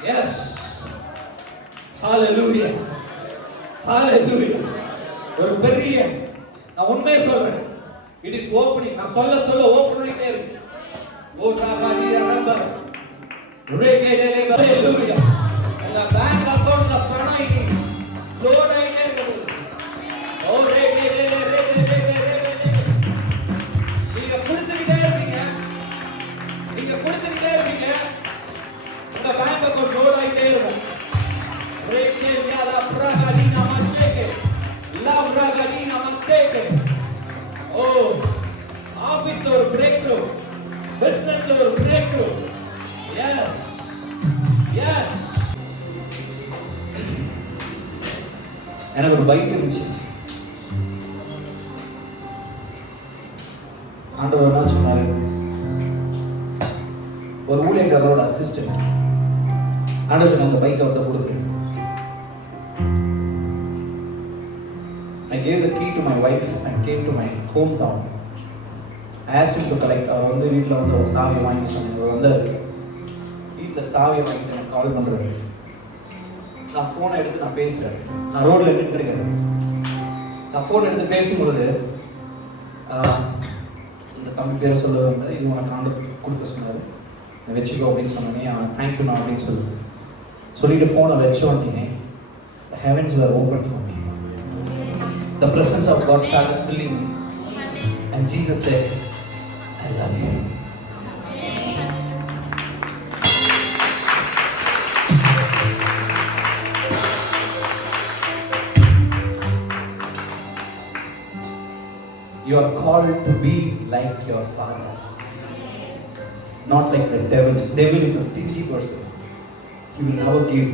Yes. Hallelujah. ஒரு பெரிய, நான் உண்மையை சொல்றேன், இட் இஸ் ஓப்பனிங். நான் சொல்ல ஓபன் ஆயிட்டே இருக்கு. ஓ ராகாடி நம்பர் ரெகேடே ஹalleluya. அந்த பேங்க் அக்கவுண்ட்ல பணம் இனி லோட் ஆயிட்டே இருக்கு. ஓ ரெகேடே நீங்க கொடுத்துக்கிட்டே இருப்பீங்க. உங்க பேங்க் அக்கவுண்ட் லோட் ஆயிட்டே இருக்கும். ரெகேடே லா பிரகாடினா மசேகே லா பிரகாடினா மசேகே. ஓ ஆபீஸ்ல ஒரு பிரேக் த்ரூ, பிசினஸ்ல ஒரு பிரேக் த்ரூ. எஸ் எனக்கு ஒரு பைக் இருந்துச்சு. ஆண்டவர் என்ன சொன்னாரு, ஒரு ஊழியக்காரரோட அசிஸ்டன்ட் ஆண்டவர் சொன்ன அந்த பைக்கை அவர்கிட்ட கொடுத்துரு. I gave the key to my wife and came to my hometown. I asked him to collect. அவர் வந்து வீட்டில் வந்து ஒரு சாவியை வாங்கி சொன்னாங்க. வந்து வீட்டில் சாவியை வாங்கிட்டு எனக்கு கால் பண்ணுறாரு. நான் ஃபோனை எடுத்து நான் பேசுகிறேன். நான் ரோட்டில் நின்றுருக்கேன். நான் ஃபோன் எடுத்து பேசும்பொழுது இந்த தம்பி பேரை சொல்லுவாங்க, இது உனக்கு ஆண்டவர் கொடுக்க சொன்னார், வச்சுக்கோ அப்படின்னு சொன்னோன்னே தேங்க்யூ நான் அப்படின்னு சொல்லிட்டு ஃபோனை வச்ச உடனே the heavens were open for me. The presence of God started filling me. And Jesus said, I love you. You are called to be like your father, not like the devil. Devil is a stingy person. He will never give.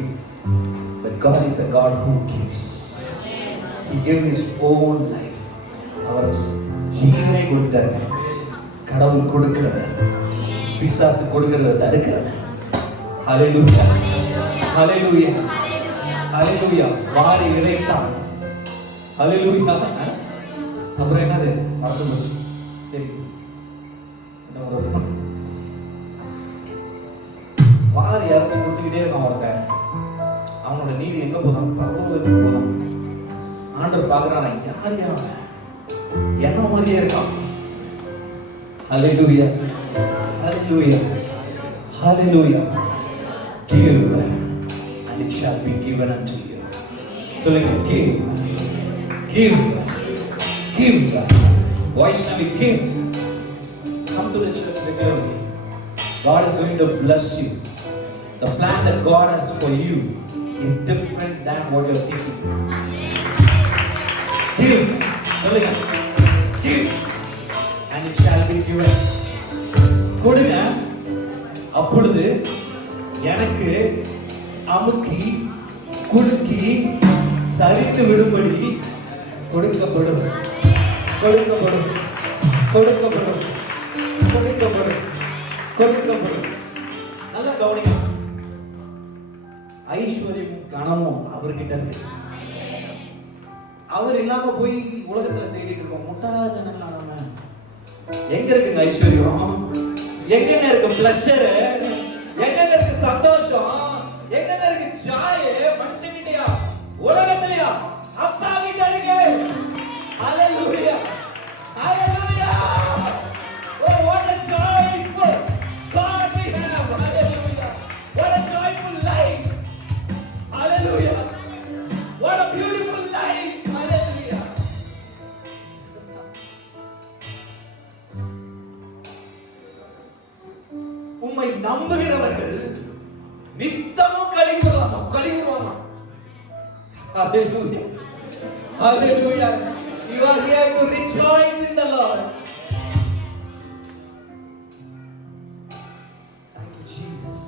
But God is a God who gives. He gave his own life. அவர் ஜீவனை கொடுத்தாரு. கடவுள் கொடுக்கிறவர், பிசாசு கொடுக்கிறத தடுக்கிறவர். ஹalleluya, ஹalleluya, ஹalleluya. வாரி இறைத்தான். ஹalleluya. அப்புறம் என்னது மறந்து போச்சு. சரி, வாரி இறைச்சி கொடுத்துக்கிட்டே இருக்கான் ஒருத்தன். அவனோட நீதி எங்க போதான்? பரலோகத்துக்கு போதான். ஆண்டவர் பார்க்கறான், யார் என்ன மாதிரியே இருக்கான். ஹalleluya, ஹalleluya, ஹalleluya. Give and it shall be given unto you. சொல்லுங்க, give. Vaishnavi, give. Come to the church regularly. God is going to bless you. The plan that God has for you is different than what you're thinking. Give. Give and it shall be given. கொடுங்க, அப்பொழுது எனக்கு அமுக்கி குலுக்கி சரித்து விடும்படி கொடுக்கப்படும். நல்லா கவனிங்க. ஐஸ்வர்யம் கனமும் அவர்கிட்ட இருக்கு. அவர் இல்லாம போய் உலகத்துல தேடிட்டு இருக்கோம். முட்டா ஜனங்களான எங்க இருக்குங்க ஐஸ்வர்யம்? எங்க இருக்கு பிளஷர்? எங்க இருக்கு சந்தோஷம்? எங்க இருக்கு ஜாய்? மனுஷங்கிட்டயா? உலகத்திலயா? அப்பா கிட்ட இருக்கு. ஹalleluya, ஹalleluya. Oh, what a joyful God we have. Hallelujah. What a joyful life. Hallelujah. What a நம்புகிறவர்கள் நித்தமும் கலிகுருவாமா. Hallelujah. Hallelujah. You are here to rejoice in the Lord. Thank you, Jesus.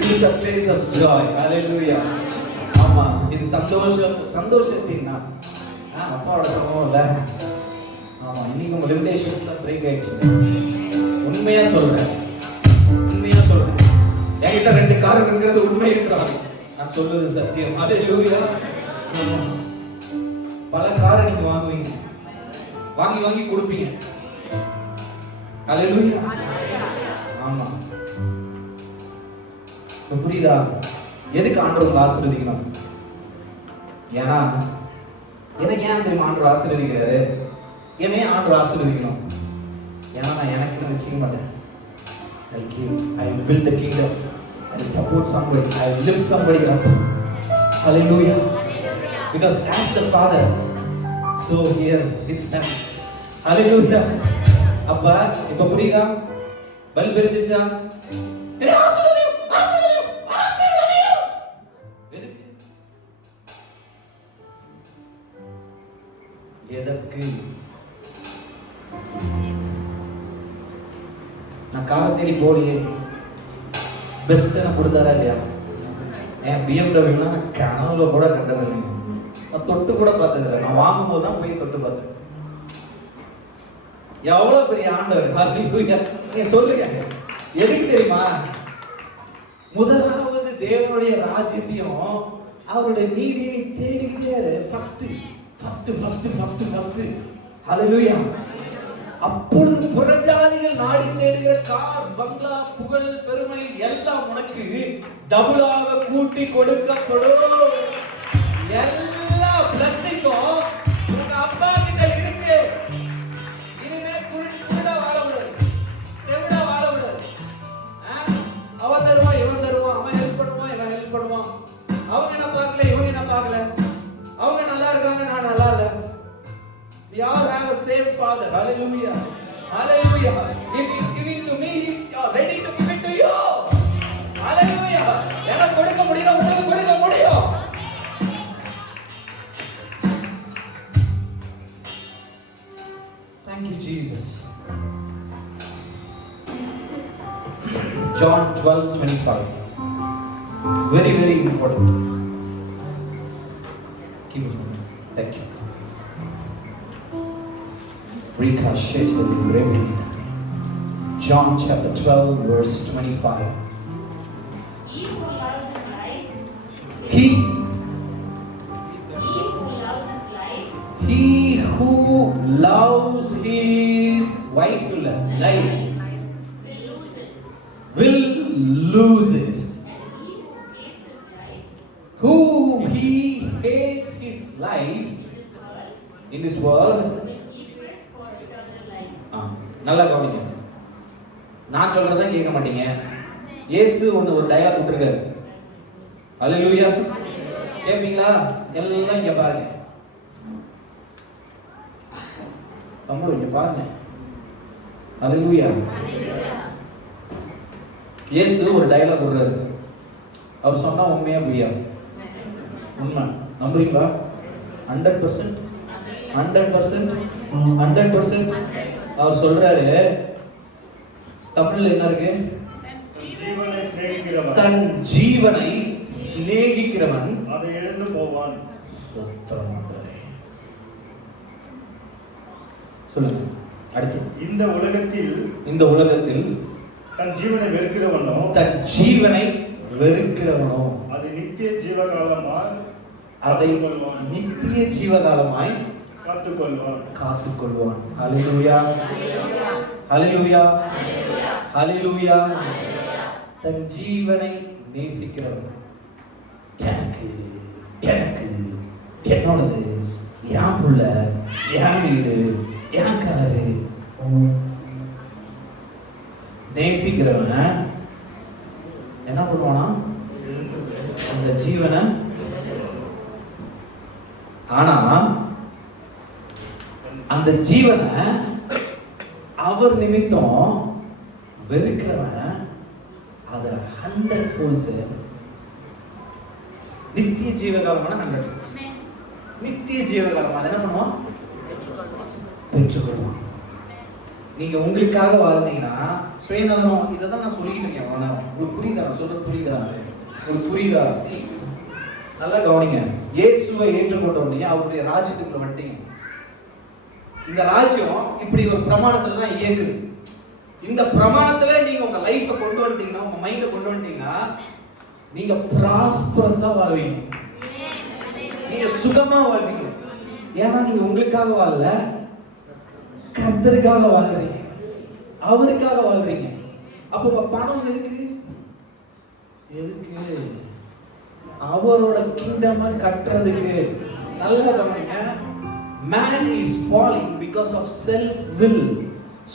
This is a place of joy. Hallelujah. ஆமா, இது சந்தோஷத்தின் நாள். அப்பாவோட சம்பவம் இல்ல. ஆமா, இன்னைக்கு உங்க லிமிடேஷன்ஸ்ல பிரேக் ஆயிடுச்சு. உண்மையா சொல்றேன். என்கிட்ட 2 கார் இருக்கிறது உண்மை என்றால் நான் சொல்வது சத்தியம். ஹalleluya. பல காரை நீங்க வாங்குவீங்க, வாங்கி கொடுப்பீங்க. ஹalleluya. ஆமா, புரியுதா? எதுக்கு ஆண்டவர் ஆசீர்வதிக்கணும்? ஏன்னா எனக்கு ஏன் தெரியுமா ஆண்டவர் ஆசீர்வதிக்கிறாரு? என்னையே ஆண்டவர் ஆசீர்வதிக்கணும். ஏன்னா நான் எனக்கு வச்சுக்க மாட்டேன். I will build the kingdom. I will support somebody. I will lift somebody up. Hallelujah. Because as the Father, so here His Son. Hallelujah. அப்பா இப்ப புரியுதா? பல் பெரிஞ்சிச்சா? என்ன ஆசீர்வாதம். எதற்கு? நான் காலத்தேடி போலியே, பெஸ்ட் நான் கொடுத்தாரா இல்லையா? என் BMW நான் கனவுல கூட கண்டதில்லை, நான் தொட்டு கூட பார்த்ததில்லை. நான் வாங்கும் போது தான் போய் தொட்டு பார்த்தேன். எவ்வளவு பெரிய ஆண்டவர். ஹalleluya. நீங்க சொல்லுங்க, எதுக்கு தெரியுமா? முதலாவது தேவனுடைய ராஜ்யத்தையும் அவருடைய நீதியையும் தேடிக்கிட்டே ஃபர்ஸ்ட். ஹalleluya. அப்பொழுது புறஜாதிகள் நாடி தேடுகிற கார், பங்களா, புகழ், பெருமை எல்லாம் உனக்கு டபுளாக கூட்டி கொடுக்கப்படும். எல்லா பிளஸிங்கும் உங்க அப்பா கிட்ட இருக்கு. இனிமே குருடா வாழக்கூடாது, செவிடா வாழக்கூடாது. அவன் தருவான், இவன் தருவான், அவன் ஹெல்ப் பண்ணுவான், இவன் ஹெல்ப் பண்ணுவான். அவங்க என்ன பார்க்கல, இவங்க என்ன பார்க்கல. அவங்க நல்லா இருக்காங்க, நான் நல்லா இல்லை. We all have the same Father. Hallelujah. Hallelujah. If He is giving to me, He is ready to give it to you. Hallelujah. எனக்கு கொடுக்க முடியும், உங்களுக்கு கொடுக்க முடியும். Thank you, Jesus. John 12:25. Very, very important. Keep it. Thank you. John chapter 12 verse 25. He who loves his wife life will lose it. Who he hates his life in this world. நல்லா கவனிங்க, நான் சொல்றதை கேட்க மாட்டீங்க. இயேசு ஒரு dialogue விட்டுருக்காரு. ஹalleluya. கேப்பீங்களா? எல்லாம் இங்க பாருங்க, அம்மா இங்க பாருங்க. ஹalleluya. இயேசு ஒரு டயலாக் விடுறாரு. அவர் சொன்னா உண்மையா பொய்யா? உண்மை. நம்புறீங்களா? 100%. அவர் சொல்றாரு, தமிழ்ல என்ன இருக்கு? தன் ஜீவனை சிநேகிக்கிறவன் அதை இழந்து போவான். சொல்லுங்க அடுத்து. இந்த உலகத்தில் தன் ஜீவனை வெறுக்கிறவனோ அது நித்திய ஜீவகாலமாய் காத்துக்கொள்வான். ஹalleluya. தன் ஜீவனை நேசிக்கிறவன், எனக்கு என்னோடது, என் புள்ள, என் வீடு, என் காரு நேசிக்கிறவன் என்ன பண்ணுவானா? அந்த ஜீவனை. ஆனா அந்த ஜீவனை அவர் நிமித்தம் வெறுக்கிறவன் அதை 100 folds நித்திய ஜீவகாலமான 100 folds நித்திய ஜீவகாலமா என்ன பண்ணுவான்? பெற்றுக்கொள்வான். நீங்க உங்களுக்காக வாழ்ந்தீங்கன்னா சுயநலம், இதை தான் நான் சொல்லிக்கிட்டு இருக்கேன். உங்களுக்கு புரியுதா? நான் சொல்றது புரியுதா? உங்களுக்கு புரியுதா? நல்லா கவனிங்க. இயேசுவை ஏற்றுக்கொண்ட உடனே அவருடைய ராஜ்யத்துக்குள்ள வந்துட்டீங்க. இந்த ராஜ்யம் இப்படி ஒரு பிரமாணத்துல தான் இயங்குது. இந்த பிரமாணத்துல நீங்க உங்க லைஃபை கொண்டு வந்துட்டீங்கன்னா, உங்க மைண்டை கொண்டு வந்துட்டீங்கன்னா, நீங்க ப்ராஸ்பரஸா வாழ்வீங்க. நீங்க சுகமா வாழ்வீங்க. ஏன்னா நீங்க உங்களுக்காக வாழல, கர்த்தருக்காக வாழ்றீங்க, அவருக்காக வாழ்றீங்க. அப்போ உங்க பணம் எதுக்கு? அவரோட கிங்டமை கட்டுறதுக்கு. நல்லா கவனிங்க. Man is falling because of self will.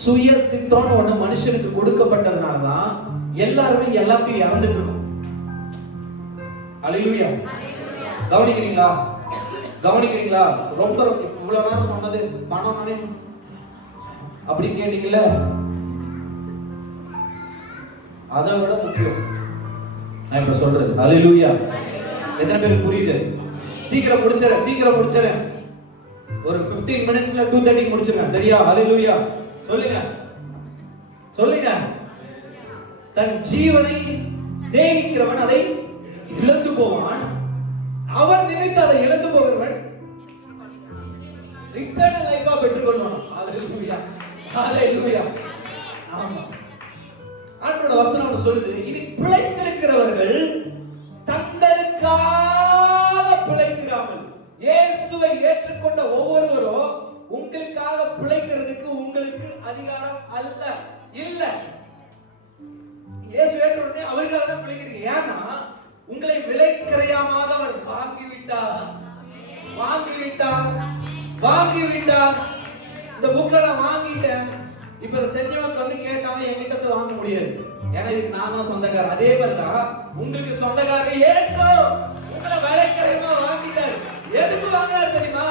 சுய சித்தம்னு ஒண்ணு மனுஷனுக்கு கொடுக்கப்பட்டதுனால தான் எல்லாருமே எல்லாத்தையும் இழந்துட்டு இருக்கோம். அல்லேலூயா. கவனிக்கிறீங்களா? கவனிக்கிறீங்களா? ரொம்ப இவ்வளவு நேரம் சொன்னது பணம்னாலே அப்படின்னு கேட்டீங்கல்ல, அதை விட முக்கியம் நான் இப்ப சொல்றது. அல்லேலூயா. எத்தனை பேருக்கு புரியுது? சீக்கிரம் முடிச்சிடறேன். ஒரு 15 minutesல 2:30 முடிச்சிருக்கேன். சரியா? அல்லேலூயா. சொல்லுங்க. தன் ஜீவனை சிநேகிக்கிறவன் அதை இழந்து போவான், அவர் நினைத்து அதை இழந்து போகிறவன் இட்டர்னல் லைஃபா பெற்றுக்கொள்வான். அல்லேலூயா. அல்லேலூயா. ஆமா. ஆண்டவருடைய வசனம் சொல்லுது, இனி பிழைத்திருக்கிறவர்கள் தங்களுக்காக பிழைத்திராமல், இயேசுவை ஏற்றுக்கொண்ட ஒவ்வொருவரும் உங்களுக்காக பிழைக்கிறதுக்கு உங்களுக்கு அதிகாரம் இல்ல. இயேசு ஏற்ற உடனே அவருக்காக தான் பிழைக்கிறீங்க. ஏன்னா உங்களை விலைக்கிரயமாக அவர் வாங்கிவிட்டார். இந்த புக்கை நான் வாங்கிட்டேன். இப்ப செஞ்சவங்க வந்து கேட்டாலும் என்கிட்ட வாங்க முடியாது. ஏன்னா இதுக்கு நான் தான் சொந்தக்காரர். அதே மாதிரி தான் உங்களுக்கு சொந்தக்காரர் இயேசு உங்களை விலைக்கிரயமா வாங்கிட்டார். எதுக்கு வாங்கினாரு தெரியுமா?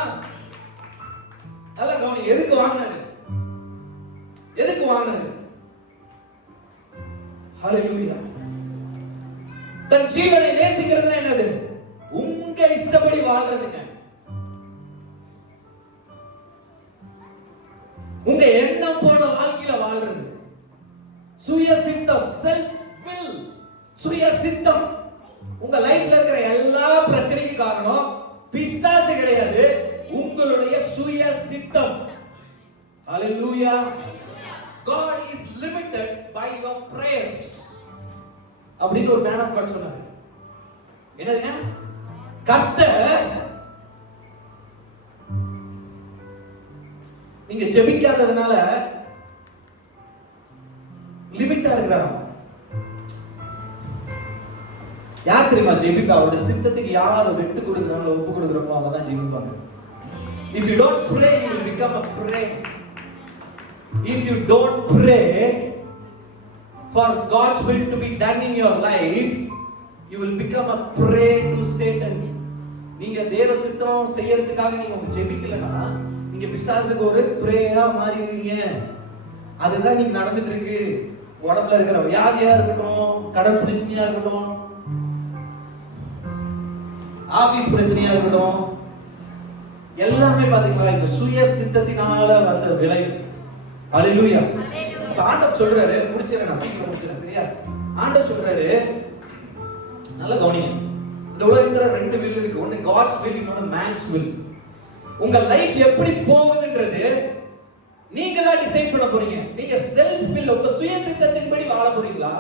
நல்லா கவனி. எதுக்கு வாங்கினாரு? ஹல்லேலூயா. தன் ஜீவனை நேசிக்கிறதுனா என்னது? உங்க இஷ்டப்படி வாழ்றதுங்க. உங்க எண்ணம் போன வாழ்க்கையில வாழ்றது. சுயசித்தம், செல்ஃப் வில், சுயசித்தம். உங்க லைஃப்ல இருக்கிற எல்லா பிரச்சனைக்கு காரணம் பிசாசு கிடையாது, உங்களுடைய சுயசித்தம். ஹல்லேலூயா. God is limited by your prayers. அப்படின்னு ஒரு மேன் ஆஃப் காட் சொன்னாரு. என்னதுங்க? கர்த்தர் நீங்க ஜெபிக்காததுனால லிமிட்டா இருக்கிறாங்க. யார் தெரியுமா ஜெபிப்பா? அவருடைய சித்தத்துக்கு யார் விட்டு கொடுக்குறாங்களோ, ஒப்பு கொடுக்குறாங்களோ அவங்க தான் ஜெபிப்பாங்க. If you don't pray, you will become a prey. If you don't pray for God's will to be done in your life, you will become a prey to Satan. நீங்க தேவ சித்தம் செய்யறதுக்காக நீங்க ஜெபிக்கலனா நீங்க பிசாசுக்கு ஒரு பிரேயா மாறிடுவீங்க. அதுதான் நீங்க நடந்துட்டு இருக்கு. உடம்புல இருக்கிற வியாதியா இருக்கட்டும், கடன் பிரச்சனையா இருக்கட்டும், ஆபீஸ் பிரச்சனையா இருக்கட்டும், எல்லாமே பாத்தீங்களா இந்த சுய சித்தத்தினால வந்த விளைவு. அல்லேலூயா. ஆண்டவர் சொல்றாரு, முடிச்சிரேன், நான் சீக்கிரம் முடிச்சிரேன். சரியா? ஆண்டவர் சொல்றாரு, நல்லா கவனிங்க. இந்த உலகத்துல 2 வில் இருக்கு. ஒன்னு God's will, இன்னொன்னு man's will. உங்க லைஃப் எப்படி போகுதுன்றது நீங்க தான் டிசைட் பண்ண போறீங்க. நீங்க செல்ஃப் வில், உங்க சுய சித்தத்தின்படி வாழ போறீங்களா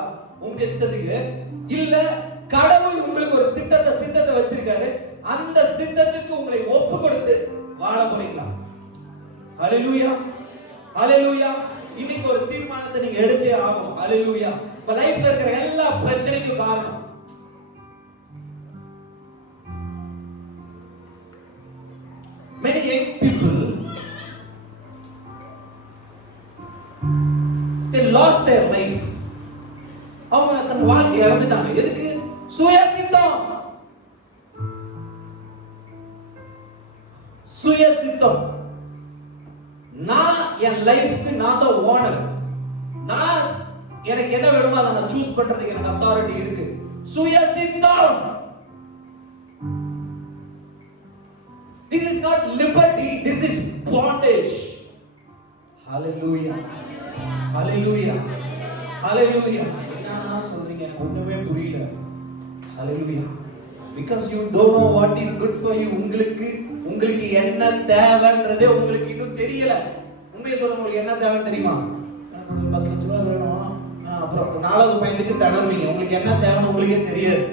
உங்க இஷ்டத்துக்கு, இல்ல கடவுள் உங்களுக்கு ஒரு சித்தத்தை வச்சிருக்காரு, அந்த சித்தத்துக்கு உங்களை ஒப்பு கொடுத்து வாழ போறீங்களா? ஹல்லேலூயா. ஹல்லேலூயா. இன்னைக்கு ஒரு தீர்மானத்தை நீங்க எடுத்தே ஆகணும். ஹல்லேலூயா. உங்க லைஃப்ல இருக்கிற எல்லா பிரச்சனைக்கும் காரணம் many young people, they lost their life. அவங்க தன் வாழ்க்கையை இழந்துட்டாங்க. எதுக்கு? சுயசித்தம். நான் என் லைஃப்க்கு நான் தான் ஓனர். நான் எனக்கு என்ன வேணுமோ அதை நான் சூஸ் பண்றதுக்கு எனக்கு அத்தாரிட்டி இருக்கு. சுய சித்தம். This is not liberty, this is bondage. Hallelujah. Hallelujah. Hallelujah. என்ன சொல்றீங்க எனக்கு ஒண்ணுமே புரியல. Hallelujah. Because you don't know what is good for you. உங்களுக்கு என்ன தேவைன்றதே உங்களுக்கு இன்னும் தெரியல. உண்மையை சொல்ல உங்களுக்கு என்ன தேவைன்னு தெரியுமா? எனக்கு 10 லட்சம் ரூபாய் வேணும். அப்புறம் 4வது பாயிண்ட்க்கு தடறுவீங்க. உங்களுக்கு என்ன தேவைன்னு உங்களுக்கே தெரியாது.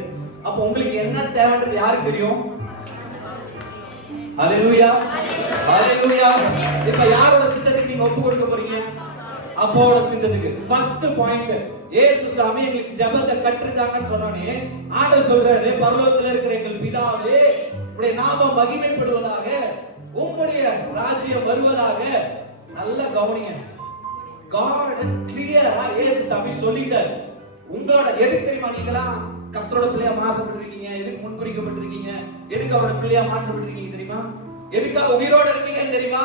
அப்ப உங்களுக்கு என்ன தேவைன்றது யாருக்கு தெரியும்? ஹalleluya. ஹalleluya. இப்ப யாரோட சித்தத்துக்கு நீங்க ஒப்பு கொடுக்க போறீங்க? அப்போட சித்தத்துக்கு. ஃபர்ஸ்ட் பாயிண்ட், இயேசு சாமி எங்களுக்கு ஜெபத்தை கற்றுத்தாங்கன்னு சொன்னானே, ஆண்டவர் சொல்றாரு, பரலோகத்தில் இருக்கிற எங்கள் பிதாவே, உம்முடைய நாமம் மகிமைப்படுவதாக, உம்முடைய ராஜ்யம் வருவதாக. நல்ல கவனிங்க. God கிளியரா இயேசு சாமி சொல்லிட்டார். உங்களோட எதுக்கு தெரியுமா நீங்களா கர்த்தரோட பிள்ளையா மாற்றப்பட்டிருக்கீங்க? எதுக்கு முன்குறிக்கப்பட்டிருக்கீங்க? எதுக்கு அவரோட பிள்ளையா மாற்றப்பட்டிருக்கீங்க தெரியுமா? எதுக்காக உயிரோட இருக்கீங்கன்னு தெரியுமா?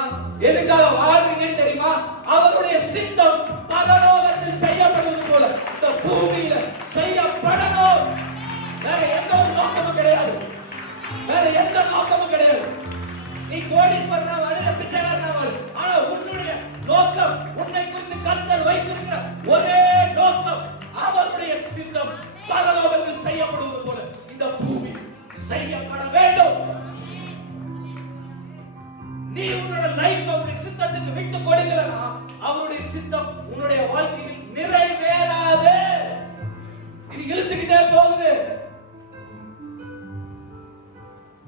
எதுக்காக வாழ்றீங்கன்னு தெரியுமா? அவருடைய சித்தம் பரலோகத்தில் செய்யப்படுவது போல இந்த பூமியில செய்யப்படணும். வேற எந்த ஒரு நோக்கமும் கிடையாது. வேற எந்த நோக்கமும் கிடையாது. நீ கோடீஸ்வரனா வாழ இல்ல பிச்சைக்காரனா வாழ, ஆனா உன்னுடைய நோக்கம், உன்னை குறித்து கர்த்தர் வைத்திருக்கிற ஒரே நோக்கம், அவருடைய சித்தம் பரலோகத்தில் செய்யப்படுவது போல இந்த பூமி செய்யப்பட வேண்டும். நீ உன்னோட லைஃப் அவருடைய சித்தத்துக்கு விட்டு கொடுக்கலனா அவருடைய சித்தம் உன்னுடைய வாழ்க்கையில் நிறைவேறாது. இது இழுத்துக்கிட்டே போகுது.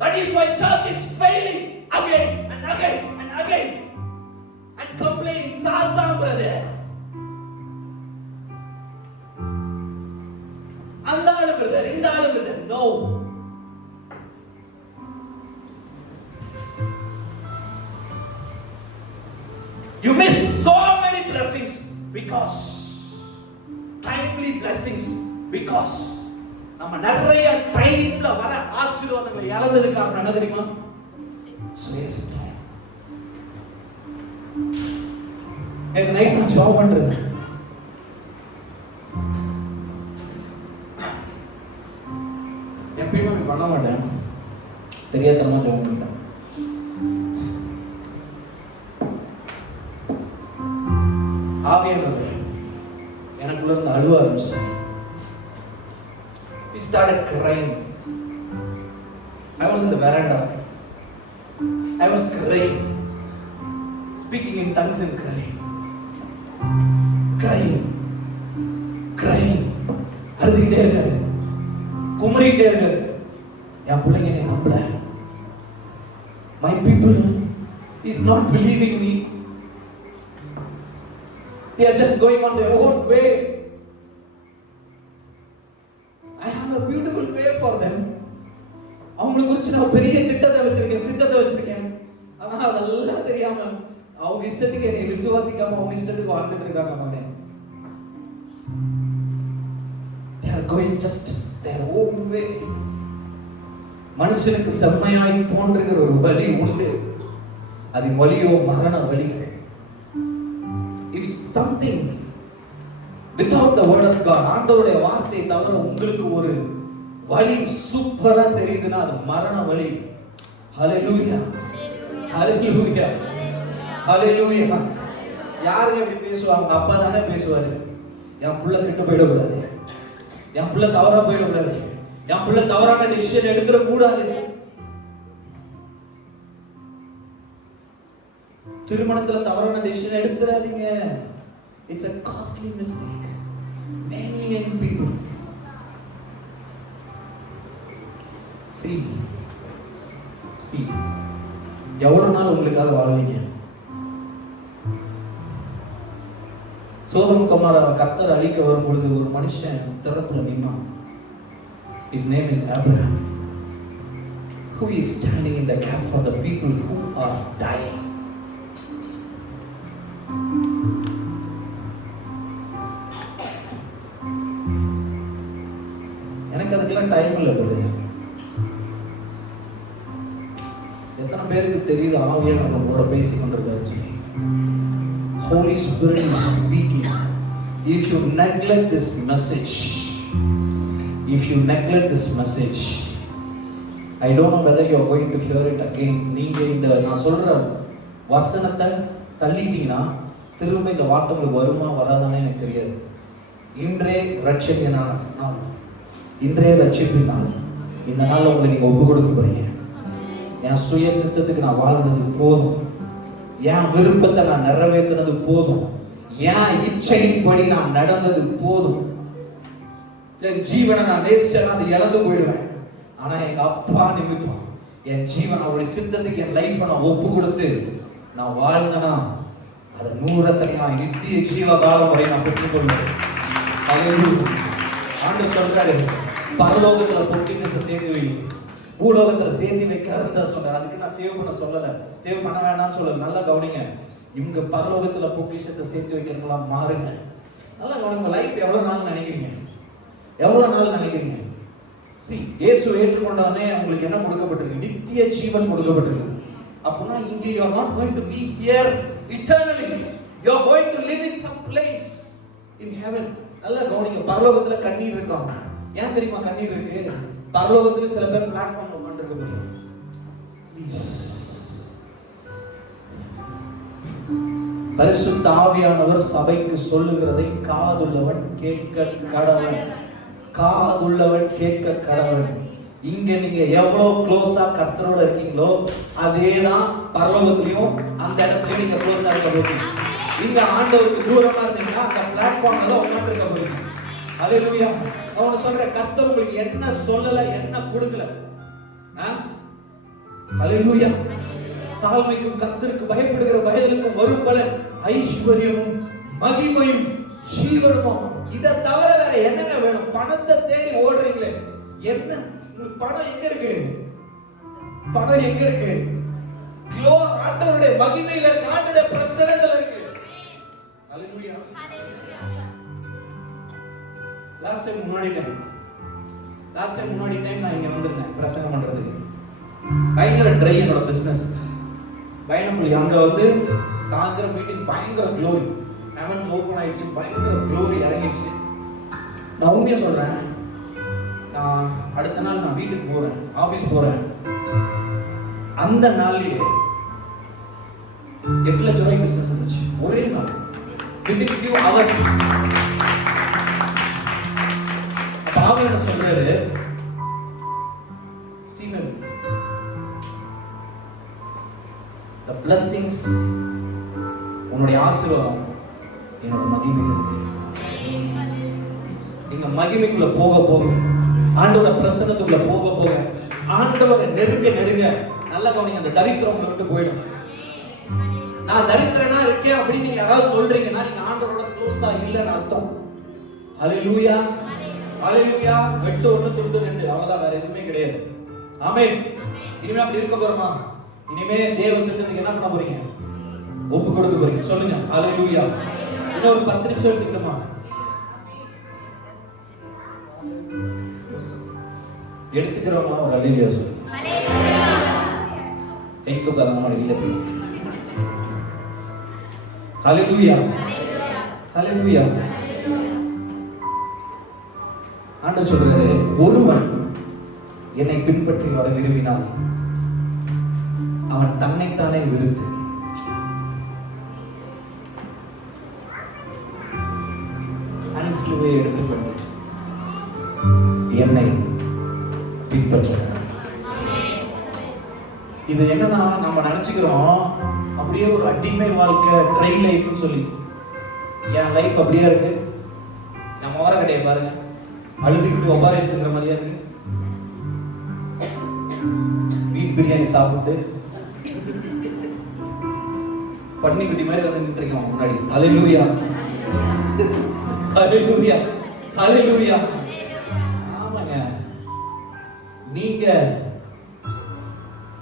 That is why church is failing again and again and again and complaining. Satan brother, அந்த ஆளு பிரதர், இந்த ஆளு brother. No. You miss so many blessings because timely blessings, because நம்ம நிறைய டைம்ல வர ஆசீர்வாதங்களை இழந்ததுக்கு காரணம் என்ன தெரியுமா? சுயசித்தம். எனக்கு நைட் நான் ஜாப் பண்றேன். எப்பயுமே பண்ண மாட்டேன், தெரியாதனமா ஜாப் பண்ணிட்டேன். ஆவியானவர் எனக்குள்ள இருந்து அழுவ ஆரம்பிச்சிட்டாரு. He started crying. I was in the veranda. I was crying, speaking in tongues and crying. அழுதுகிட்டே இருக்காரு, குமரிக்கிட்டே இருக்காரு. என் பிள்ளைங்க என்னை நம்பல. My people is not believing me. They are just going on their own way. I have a beautiful way for them. அவங்களுக்கு குறித்து நான் பெரிய திட்டத்தை வச்சிருக்கேன், சித்தத்தை வச்சிருக்கேன். ஆனா அதெல்லாம் தெரியாம அவங்க இஷ்டத்துக்கு என்னை விசுவாசிக்காம அவங்க இஷ்டத்துக்கு வாழ்ந்துட்டு இருக்காங்க. அவனே they are going just their own way. மனுஷனுக்கு செம்மையாய் தோன்றுகிற ஒரு வழி உண்டு. அது வலியோ மரண வழிகள். If something without the word of God, ஆண்டவருடைய வார்த்தை தவிர உங்களுக்கு ஒரு வழி சூப்பரா தெரியுதுன்னா அது மரண வழி. ஹalleluya, ஹalleluya, ஹalleluya. யாருங்க இப்படி பேசுவாங்க? அப்பா தானே பேசுவாரு. என் புள்ள கெட்டு போயிடக்கூடாது, என் புள்ள தவறா போயிடக்கூடாது, என் புள்ள தவறான டிசிஷன் எடுத்துட கூடாது. திருமணத்துல தவறான decision எடுத்துறாதீங்க. It's a costly mistake. Many young people see எவ்வளவு நாள் உங்களுக்காக வாழ்வீங்க? சோதோம் கொமோரா கர்த்தர் அழிக்க வரும்பொழுது ஒரு மனுஷன் திறப்புல நின்னான். His name is Abraham, who is standing in the gap for the people who are dying. எனக்கு அதுக்கெல்லாம் டைம் இல்லை. எத்தனை பேருக்கு தெரியுது ஆவியானவர் நம்மளோட பேசி கொண்டிருக்காரு? Holy Spirit is speaking. if you neglect this message, I don't know whether you are going to hear it again. நீங்க இந்த நான் சொல்ற வசனத்தை தள்ளிட்டீங்கன்னா திரும்ப இந்த வார்த்தை உங்களுக்கு வருமா வராதானே எனக்கு தெரியாது. இன்றைய ரட்சிப்பின் நாள், இந்த நாள் உங்களை நீங்க ஒப்பு கொடுக்க போறீங்க. என் சுய சித்தத்துக்கு நான் வாழ்ந்தது போதும், என் விருப்பத்தை நான் நிறைவேற்றினது போதும், என் இச்சையின்படி நான் நடந்தது போதும், என் ஜீவனை நான் நேசிச்சேன்னா அது இழந்து போயிடுவேன். ஆனா எங்க அப்பா நிமித்தம் என் ஜீவன் அவருடைய சித்தத்துக்கு என் லைஃபை நான் ஒப்பு கொடுத்து நான் வாழ்ந்தேன்னா அதை 100 நித்திய ஜீவ காலம் வரை நான் பெற்றுக்கொள்வேன். ஆண்டவர் சொல்றாரு, பரலோகத்துல பொக்கிஷத்தை சேர்த்து வை, பூலோகத்துல சேர்த்து வைக்காதுன்னு தான் சொல்றேன். அதுக்கு நான் சேவ் பண்ண சொல்லலை, சேவ் பண்ண வேண்டாம்னு சொல்லல. நல்லா கவனிங்க, இவங்க பரலோகத்துல பொக்கிஷத்தை சேர்த்து வைக்கிறவங்களா மாறுங்க. நல்லா கவனிங்க. லைஃப் எவ்வளவு நாள் நினைக்கிறீங்க? இயேசு ஏற்றுக்கொண்டவனே உங்களுக்கு என்ன கொடுக்கப்பட்டிருக்கு? நித்திய ஜீவன் கொடுக்கப்பட்டிருக்கு. அப்படின்னா இங்க you are not going to be here eternally, you are going to live in some place in heaven. நல்லா கவனிங்க. பரலோகத்துல கண்ணீர் இருக்காங்க. ஏன் தெரியுமா கண்ணீர் இருக்கு? பரலோகத்துல சில பேர் பிளாட்ஃபார்ம்ல உட்கார்ந்திருக்க முடியும். பரிசுத்த ஆவியானவர் சபைக்கு சொல்லுகிறதை காதுள்ளவன் கேட்க கடவன். இங்க நீங்க எவ்வளவு க்ளோஸா கர்த்தரோட இருக்கீங்களோ அதேதான் பரலோகத்திலையும் அந்த இடத்துலயும் நீங்க க்ளோஸா இருக்க போறீங்க. இங்க ஆண்டவருக்கு தூரமா இருந்தீங்கன்னா அந்த பிளாட்ஃபார்ம்ல தான் உட்கார்ந்து இருக்க போறீங்க. ஹல்லேலூயா. நான் சொல்றேன், கர்த்தர் உங்களுக்கு என்ன சொல்லல, என்ன கொடுக்கல. ஹல்லேலூயா. தாழ்மைக்கும் கர்த்தருக்கு பயப்படுகிற பயலுக்கும் வரும் பலன் ஐஸ்வர்யமும் மகிமையும் ஜீவனும். இதை தவிர வேற என்னங்க வேணும்? பணத்தை தேடி ஓடுறீங்களே, என்ன பணம் எங்க இருக்கு? ஆண்டவருடைய மகிமையில இருக்கு, ஆண்டவருடைய பிரசன்னத்துல இருக்கு. ஹல்லேலூயா. லாஸ்ட் டைம் முன்னாடி டைம் நான் இங்க வந்திருந்தேன் பிரசங்கம் பண்றதுக்கு. பயங்கர ட்ரை என்னோட பிசினஸ். பயணப்புள்ளி அங்க வந்து சாயந்தரம் மீட்டிங் பயங்கர க்ளோரி, ஹெவன்ஸ் ஓபன் ஆயிடுச்சு, பயங்கர க்ளோரி இறங்கிடுச்சு. நான் உண்மையா சொல்றேன், அடுத்த நாள் நான் வீட்டுக்கு போறேன், ஆபீஸ் போறேன். அந்த நாள்லயே 8 லட்சம் ரூபாய் பிசினஸ் இருந்துச்சு ஒரே நாள், within few hours. அப்ப ஆவியானவர் சொல்றாரு, ஸ்டீவன், the blessings, உன்னுடைய ஆசீர்வாதம் என்னோட மகிமையில இருக்கு. நீங்க மகிமைக்குள்ள போக போக, ஆண்டவரோட பிரசன்னத்துக்குள்ள போக போக, ஆண்டவரை நெருங்க நல்ல கவனிங்க, அந்த தரித்திரம் உங்களை விட்டு போயிடும். நான் தரித்திரனா இருக்கேன் அப்படின்னு நீங்க யாராவது சொல்றீங்கன்னா நீங்க ஆண்டவரோட க்ளோஸா இல்லைன்னு அர்த்தம். ஹல்லேலூயா. வெட்டு 1 துண்டு 2, அவ்வளவுதான், வேற எதுவுமே கிடையாது. ஆமென். இனிமே அப்படி இருக்க போறோமா? இனிமே தேவ சித்தத்துக்கு என்ன பண்ண போறீங்க? ஒப்பு கொடுக்க போறீங்க. சொல்லுங்க ஹல்லேலூயா. இன்னொரு 10 நிமிஷம் எடுத்துக்கிட்டுமா? எடுத்துக்கிறவங்க ஒரு ஹல்லேலூயா சொல்லு. கை தூக்காதவங்க வெளியில போய் ஹல்லேலூயா. ஆண்டவர் சொல்றாரு, ஒருவன் என்னை பின்பற்றி வர விரும்பினால் அவன் தன்னைத்தானே விடுத்து சிலுவையை எடுத்துக்கொண்டு என்னை பின்பற்றுகிறார். இது என்னன்னா, நம்ம நினைச்சுக்கிறோம் அப்படியே ஒரு அடிமை வாழ்க்கை, ட்ரை லைஃப்னு சொல்லி. என் லைஃப் அப்படியே இருக்கு. நம்ம ஓர கடையை பாருங்க, அழுதுகிட்டு ஒப்பாரேஸ்ட்ங்கிற மாதிரியா இருக்கு. பீஃப் பிரியாணி சாப்பிட்டு பன்னிக்குட்டி மாதிரி வந்து நின்றுருக்கோம் முன்னாடி. ஹல்லேலூயா. ஆமாங்க, நீங்க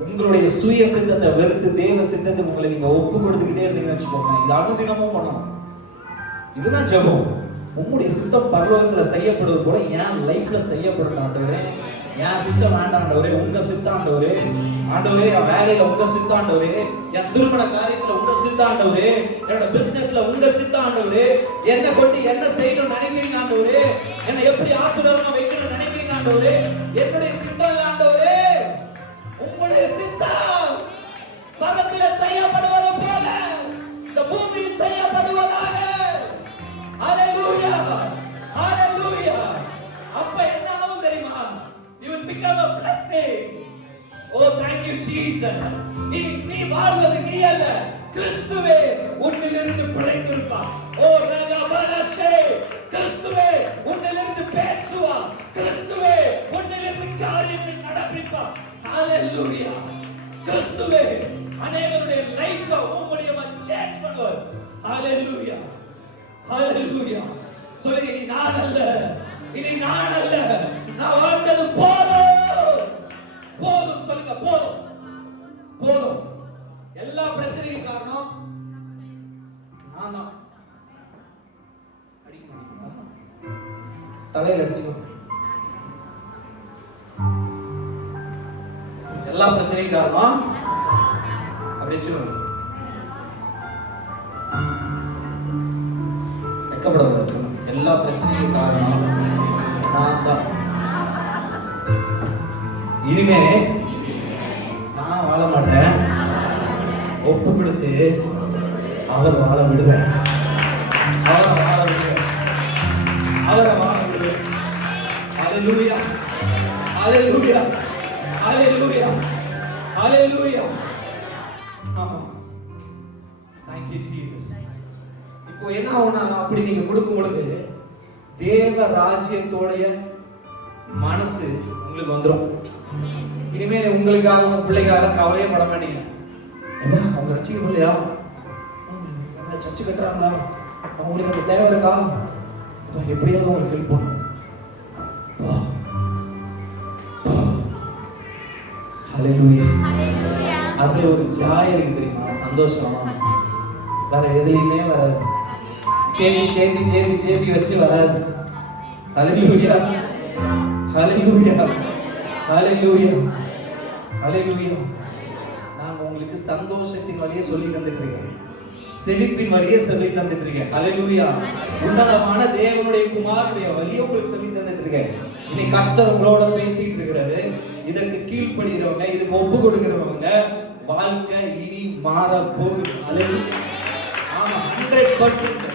உங்களுடைய சுய சித்தத்தை வெறுத்து தேவ சித்தத்துக்கு உங்களை நீங்க ஒப்பு கொடுத்துக்கிட்டே இருந்தீங்கன்னு வச்சுக்கோங்க. இது அனுதினமும் பண்ணணும். இதுதான் ஜெபம். உங்களுடைய சித்தம் பரலோகத்துல செய்யப்படுவது போல என் லைஃப்ல செய்யப்படணும் ஆண்டவரே. என் சித்தம் வேண்டாண்டவரே, உங்க சித்தாண்டவரே. ஆண்டவரே, என் வேலையில உங்க சித்தாண்டவரே, என் திருமண காரியத்துல உங்க சித்தாண்டவரே, என்னோட பிசினஸ்ல உங்க சித்தாண்டவரே, என்ன கொண்டு என்ன செய்யணும்னு நினைக்கிறீங்க ஆண்டவரே, என்ன எப்படி ஆசீர்வாதமா வைக்கணும்னு நினைக்கிறீங்க ஆண்டவரே. என்னுடைய சித்தம் இல்ல ஆண்டவரே, உங்களுடைய சித்தம் பகத்திலே செய்யப்படுவது போல இந்த பூமியில் செய்யப்படுவதாக. ஹalleluya, ஹalleluya. அப்ப என்ன ஆகும் தெரியுமா? You will become a blessing. Oh, thank you Jesus. இனி நீ வாழ்வது நீ அல்ல, கிறிஸ்துவே உன்னிலிருந்து பிழைத்திருப்பார். ஓ ரகபலஷே, கிறிஸ்துவே உன்னிலிருந்து பேசுவார், கிறிஸ்துவே உன்னிலிருந்து காரியங்களை நடப்பிப்பார். ஹalleluya. கிறிஸ்துவே அநேகருடைய லைஃப மூலமா சேஞ்ச் பண்ணுவார். ஹalleluya, ஹalleluya. சொல்லுங்க, இனி நான் அல்ல, இனி நான் அல்ல, நான் வாழ்ந்தது போதும், போதும். சொல்லுங்க, போதும், போதும். எல்லா பிரச்சனைக்கும் காரணம் நான் தான். அடிக்க மாட்டீங்களா? தலையில அடிச்சுக்கோ. எல்லா பிரச்சனைக்கும் காரணம் அப்படி வச்சுக்கணும். வெட்கப்படாத. எல்லா பிரச்சனைக்கும் காரணம் நான் தான். இனிமே நான் வாழ மாட்டேன், ஒப்பு கொடுத்து அவர் வாழ விடுவேன், அவரை வாழ விடுவேன், அவரை வாழ விடுவேன். ஹalleluya, ஹalleluya, ஹalleluya, ஹalleluya. ஆமா, thank you Jesus. இப்போ என்ன ஆகும்னா, அப்படி நீங்க கொடுக்கும் பொழுது தேவ ராஜ்யத்தோடைய மனசு உங்களுக்கு வந்துடும். இனிமேல் உங்களுக்காக உங்க பிள்ளைக்காக கவலையே பட மாட்டீங்க. அவங்க ரசிக்கப்படலையா, சர்ச்சு கட்டுறாங்களா, அவங்களுக்கு அந்த தேவை இருக்கா, எப்படியாவது உங்களுக்கு ஹெல்ப் பண்ணும். ஹalleluya. அதுல ஒரு ஜாய் இருக்கு தெரியுமா, சந்தோஷமா. வேற எதுலையுமே வராது, சேந்தி சேந்தி சேந்தி சேந்தி வச்சு வராது. ஹalleluya, ஹalleluya, ஹalleluya, ஹalleluya. நான் உங்களுக்கு சந்தோஷத்தின் வழியே சொல்லி தந்துட்டு இருக்கேன், செழிப்பின் வழியே சொல்லி தந்துட்டு இருக்கேன். ஹalleluya. உன்னதமான தேவனுடைய குமாரனுடைய வழியை உங்களுக்கு சொல்லி தந்துட்டு இருக்கேன். இன்னைக்கு கர்த்தர் உங்களோட பேசிட்டு இருக்கிறாரு. இதற்கு கீழ்ப்படுகிறவங்க, இதுக்கு ஒப்பு கொடுக்கிறவங்க வாழ்க்கை இனி மாற போகுது. ஹalleluya. ஆமா, 100%.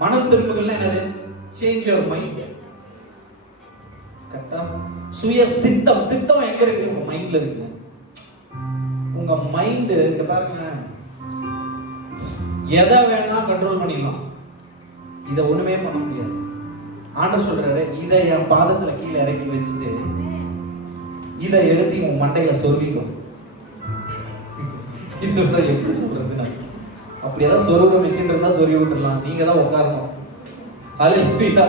மனம் திரும்புதல் என்னது? Change your mind. கரெக்ட்டா? சுய சித்தம். சித்தம் எங்க இருக்கு? உங்க மைண்ட்ல இருக்கு. உங்க மைண்ட் இங்க பாருங்க, எதை வேணா கண்ட்ரோல் பண்ணிடலாம், இதை ஒண்ணுமே பண்ண முடியாது. ஆண்டவர் சொல்றாரு, இதை என் பாதத்துல கீழே இறக்கி வச்சுட்டு இதை எடுத்து உன் மண்டையில சொருவிக்கும். இது எப்படி சொல்றதுன்னா, அப்படி ஏதாவது சொருகிற மிஷின் இருந்தா சொருவி விட்டுடலாம், நீங்க தான் உட்காரணும். ஹalleluya.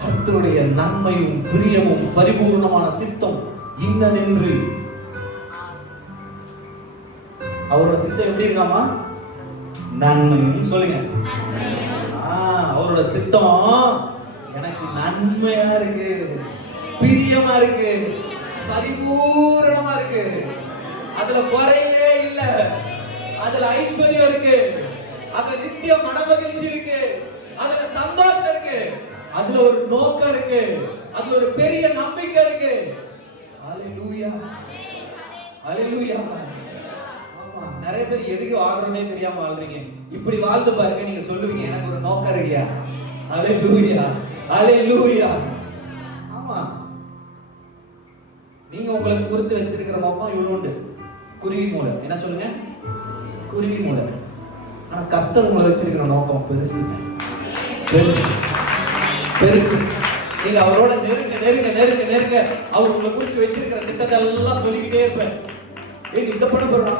கர்த்தருடைய நன்மையும் பிரியமும் பரிபூர்ணமான சித்தம் இன்னதென்று. அவரோட சித்தம் எப்படி இருக்காமா? நன்மையும். சொல்லுங்க, அவரோட சித்தம் எனக்கு நன்மையா இருக்கு, பிரியமா இருக்கு, பரிபூரணமா இருக்கு. அதுல குறையே இல்ல, அதுல ஐஸ்வர்யம் இருக்கு, அதுல நித்திய மனமகிழ்ச்சி இருக்கு, அதுல சந்தோஷம் இருக்கு, அதுல ஒரு நோக்கம் இருக்கு, அதுல ஒரு பெரிய நம்பிக்கை இருக்கு. ஹalleluya, ஹalleluya. ஆமா, நிறைய பேர் எதுக்கு வாழ்றோனே தெரியாம வாழ்றீங்க. இப்படி வாழ்ந்து பாருங்க, நீங்க சொல்லுவீங்க எனக்கு ஒரு நோக்கம் இருக்குயா. ஹalleluya, ஹalleluya. ஆமா, நீங்க உங்களுக்கு குறித்து வச்சிருக்கிற நோக்கம் இவ்வளவுண்டு. குருவி மூளை. என்ன சொல்லுங்க? குருவி மூளை. ஆனா கர்த்தர் உங்களை வச்சிருக்கிற நோக்கம் பெருசு, பெருசு, பெருசு. நீங்க அவரோட நெருங்க நெருங்க நெருங்க நெருங்க அவர் உங்களை குறிச்சு வச்சிருக்கிற திட்டத்தை எல்லாம் சொல்லிக்கிட்டே இருப்பேன். நீ இதை பண்ண போறா,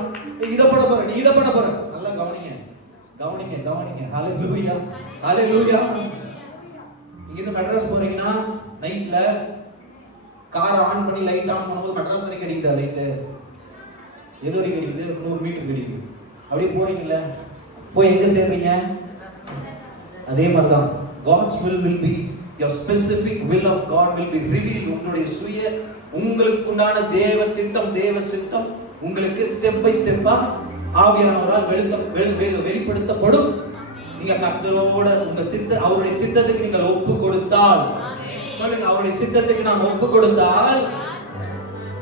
இதை பண்ண போற, நீ இதை பண்ண போற. நல்லா கவனிங்க, கவனிங்க, கவனிங்க. ஹalleluya, ஹalleluya. நீங்க இந்த மெட்ராஸ் போறீங்கன்னா நைட்ல கார் ஆன் பண்ணி லைட் ஆன் பண்ணும்போது மெட்ராஸ் வரைக்கும் கிடைக்குதா லைட்டு? எது வரைக்கும் கிடைக்குது? 100 மீட்டர் கிடைக்குது. அப்படியே போறீங்கல்ல, போய் எங்க சேர்றீங்க? அதே மாதிரி தான் God's will be your specific will of God will be revealed. உங்களுடைய சுய உங்களுக்குண்டான தேவ திட்டம் தேவ சித்தம் உங்களுக்கு ஸ்டெப் பை ஸ்டெப்பா ஆவியானவரால் வெளிப்படுத்தப்படும். நீங்க கர்த்தரோட உங்க அவருடைய சித்தத்துக்கு நீங்கள் ஒப்பு கொடுத்தால், சொல்லுங்க, அவருடைய சித்தத்துக்கு நான் ஒப்பு கொடுத்தால்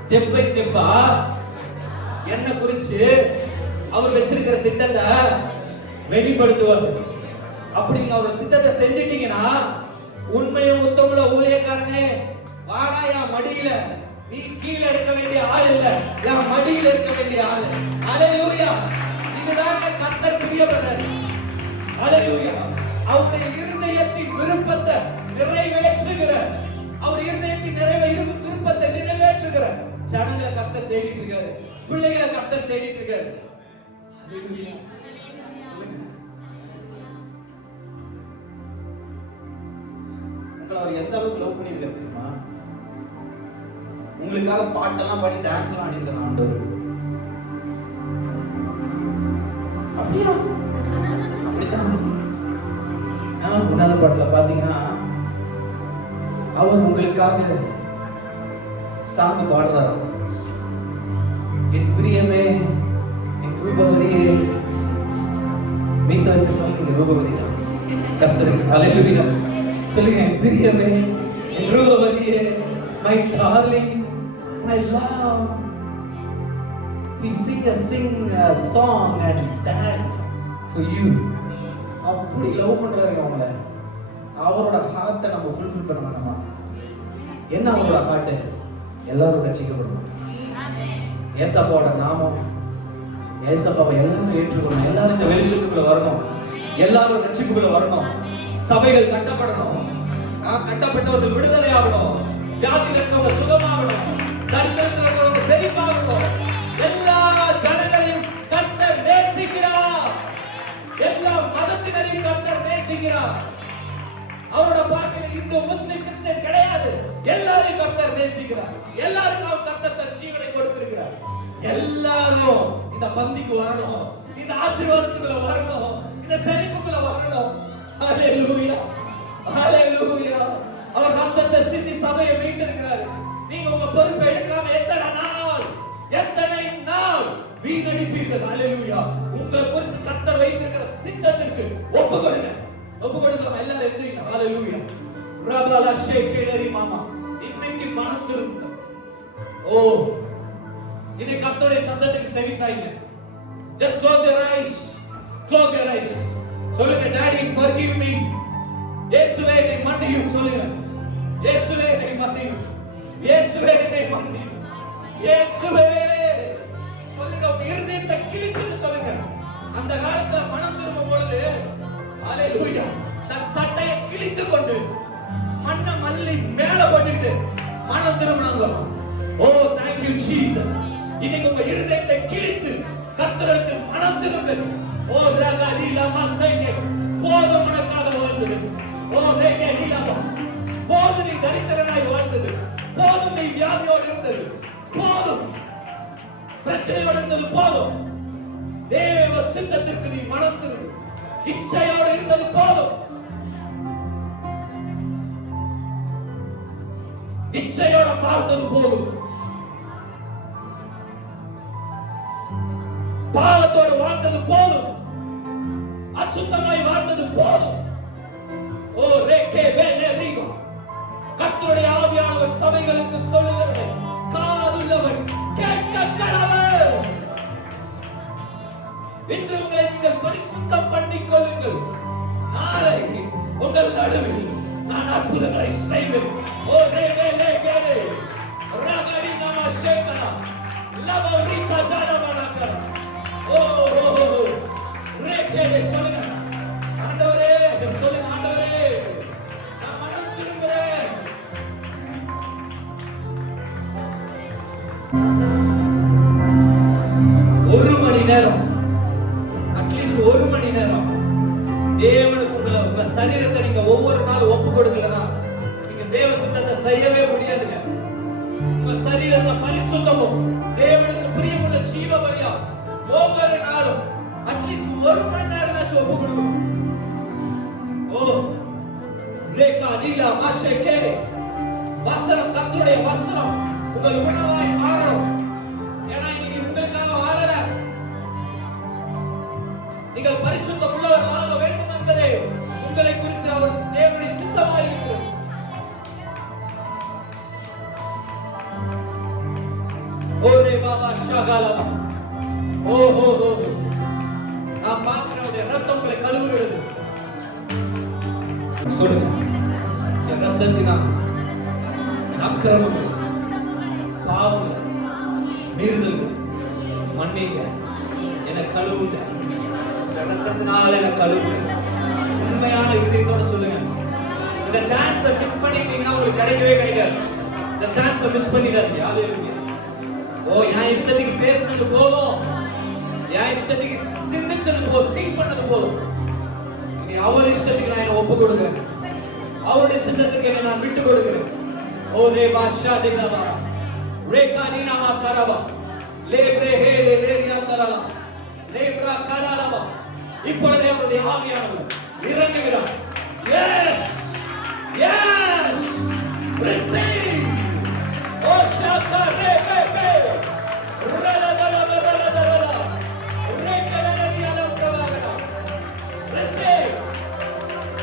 ஸ்டெப் பை ஸ்டெப்பா என்ன குறிச்சு அவர் வச்சிருக்கிற திட்டத்தை வெளிப்படுத்துவார். அப்படி நீங்க அவருடைய சித்தத்தை செஞ்சிட்டீங்கன்னா, உண்மையும் உத்தமுள்ள ஊழியக்காரனே வாடா என் மடியில, நீ கீழே இருக்க வேண்டிய ஆள் இல்ல, என் மடியில இருக்க வேண்டிய ஆள். ஹல்லேலூயா. இதுதான் கர்த்தர் பிரியப்படுறார். ஹல்லேலூயா. அவருடைய இருதயத்தின் விருப்பத்தை நிறைவேற்றுகிற, அவர் இருதயத்தின் விருப்பத்தை நிறைவேற்றுகிற ஜனங்களை கர்த்தர் தேடிட்டு இருக்காரு, பிள்ளைகளை கர்த்தர் தேடிட்டு இருக்காரு. ஹல்லேலூயா. சொல்லுங்க, உங்களை அவர் எந்த அளவுக்கு லவ் பண்ணியிருக்காரு தெரியுமா? உங்களுக்காக பாட்டெல்லாம் பாடி டான்ஸ் எல்லாம் ஆடிருக்காரு ஆண்டவர். அப்படியா? அப்படித்தான். முன்னாடி பாட்டுல பாத்தீங்கன்னா அவர் உங்களுக்காக சாமி பாடுறாராம். என் பிரியமே, என் ரூபவதியே, மீச வச்சிருக்கோம், நீங்க ரூபவதி தான் கர்த்தருக்கு. ஹல்லேலூயா. சொல்லுங்க, என் பிரியமே, என் ரூபவதியே, my darling, my love. We sing a song and dance for you. அப்படி லவ் பண்றாரு அவங்கள. அவரோட ஹார்ட்டை நம்ம ஃபுல்ஃபில் பண்ண வேண்டாமா? என்ன அவரோட ஹார்ட்? எல்லாரும் ரட்சிக்கப்படணும். ஏசப்பாவோட நாமம், ஏசப்பாவை எல்லாரும் ஏற்றுக்கொள்ளணும். எல்லாரும் இந்த வெளிச்சத்துக்குள்ள வரணும். எல்லாரும் ரட்சிப்புக்குள்ள வரணும். சபைகள் கட்டப்படணும். கட்டப்பட்டவர்கள் விடுதலை ஆகணும். வியாதியில் இருக்கவங்க சுகமாகணும். தரித்திரத்தில் இருக்கவங்க செழிப்பாகணும். எல்லா ஜனங்களையும் கர்த்தர் நேசிக்கிறார். எல்லா மதத்தினரையும் கர்த்தர் நேசிக்கிறார். அவரோட பார்வையில் இந்து முஸ்லிம் கிறிஸ்டியன் கிடையாது. எல்லாரையும் கர்த்தர் நேசிக்கிறார். எல்லாருக்கும் அவர் கர்த்தர் தன் ஜீவனை கொடுத்திருக்கிறார். எல்லாரும் இந்த பந்திக்கு வரணும், இந்த ஆசீர்வாதத்துக்குள்ள வரணும், இந்த செழிப்புக்குள்ள வரணும். ஹல்லேலூயா, ஹல்லேலூயா. அவர் ரத்தத்தை சிந்தி சபையை மீட்டிருக்கிறார். நீங்க உங்க பொறுப்பை எடுக்காம எத்தனை நாள் வீணடிப்பீர்கள். ஹல்லேலூயா. உங்களை குறித்து கர்த்தர் வைத்திருக்கிற சித்தத்திற்கு ஒப்பு கொடுங்க. ஒப்பு கொடுக்கலாம். எல்லாரும் எந்திரிங்க. ஹல்லேலூயா. ரபலா ஷேகேரி மாமா, இன்னைக்கு மனம் திரும்புங்க. ஓ, இன்னைக்கு கர்த்தருடைய சத்தத்துக்கு செவி சாய்ங்க. Just close your eyes. Close your eyes. சொல்லுங்க, Daddy forgive me. இயேசுவே என்னை மன்னியும். சொல்லுங்க, இயேசுவே என்னை மன்னியும். இயேசுவே என்னை மன்னியும். இயேசுவே. சொல்லுங்க, உங்க இருதயத்தை கிழிச்சு சொல்லுங்க. அந்த காலத்துல மனம் திரும்பும் பொழுது, ஹல்லேலூயா, தன் சட்டையை கிழித்து கொண்டு மண்ணை மல்லி மேல போட்டுட்டு மனம் திரும்பினாங்களாம். ஓ, thank you Jesus. இன்னைக்கு உங்க இருதயத்தை கிழித்து கர்த்தருக்கு மனம் திரும்பு. ஓ, ரகலீலா மசையே, போதும் உனக்காக வாழ்ந்தது. ஓ, ரகலீலா, போதும் நீ தரித்திரனாய் வாழ்ந்தது. போதும் நீ வியாதியோடு இருந்தது. போதும் பிரச்சனையோடு இருந்தது. போதும் தேவ சித்தத்திற்கு நீ மனம் திரும்பு. இச்சையோடு இருந்தது போதும். இச்சையோட பார்த்தது போதும். பாவத்தோடு வாழ்ந்தது போதும். அசுத்தமாய் வாழ்ந்தது போதும். ஓ, ரேகே வேலே ரீவா. கர்த்தருடைய ஆவியானவர் சபைகளுக்கு சொல்லுகிறது, காதுள்ளவன் கேட்க கடவுள். இன்று உங்களை நீங்கள் பரிசுத்தம் பண்ணிக் கொள்ளுங்கள். நாளை உங்கள் நடுவில் நான் அற்புதங்களை செய்வேன். ஓ, ரேவேலே கேலே ரகடி நம ஷேகனா லவரிகா ஜனமனகர. ஓ, ரேகேலே சொல்லுங்க, ஆண்டவரே, சொல்லுங்க, ஆண்டவரே, நான் மனம் திரும்புகிறேன். ஒரு மணி நேரம், அட்லீஸ்ட் ஒரு மணி நேரம் தேவனுக்கு உங்க சரீரத்தை நீங்க ஒவ்வொரு நாள் ஒப்பு கொடுக்கலனா நீங்க தேவ சித்தத்தை செய்யவே முடியாதுங்க. உங்க சரீரத்தை பரிசுத்தமும் தேவனுக்கு பிரியமுள்ள ஜீவ பலியா ஒவ்வொரு நாளும் அட்லீஸ்ட் ஒரு மணி நேரம் ஒப்பு கொடுக்கணும். ஓ, ரதீலா மாஷே கேடே. வசனம், கர்த்தருடைய வசனம் உங்கள் உணவாய் மாறணும். ஏன்னா இன்னைக்கு உங்களுக்காக வாழல, நீங்கள் பரிசுத்தம் உள்ளவர்களாக வேண்டும் என்பதே உங்களை குறித்து அவர் தேவனுடைய சித்தமாய் இருக்கிறது. ஓரே பாபா ஷகலவா. ஓ நான் பார்க்கிறவருடைய ரத்தம் உங்களை கழுவுகிறது. சொல்லுங்க, என் ரத்தத்தினால் என் அக்கிரமங்கள், பாவங்கள், மீறுதல்கள் மன்னிங்க, என கழுவுங்க. இந்த ரத்தத்தினால் என கழுவுங்க. உண்மையான இதயத்தோட சொல்லுங்க. இந்த சான்ஸை மிஸ் பண்ணிட்டீங்கன்னா உங்களுக்கு கிடைக்கவே கிடைக்காது. இந்த சான்ஸை மிஸ் பண்ணிடாதீங்க. ஹalleluya. ஓ, என் இஷ்டத்துக்கு பேசுனது போதும், என் இஷ்டத்துக்கு சிந்திச்சது போதும், திங்க் பண்ணது போதும். நீ அவர் இஷ்டத்துக்கு நான் என்ன ஒப்பு கொடுக்கிறேன், அவருடைய சித்தத்துக்கு என்ன நான் விட்டு கொடுக்கிறேன். ஓ ரே பாஷா தேவா ரேகா நீனாமா கரவா லேப்ரே ஹே லேரியாந்தரலா லேப்ரா கரலவா. இப்பொழுதே அவருடைய ஆவியானவர் இறங்குகிறார். Yes yes receive. ஓ ஷாகா ரே பே பே ரலதல ரலதல ரேகலனியால பிரவாகடா ரிசீவ்.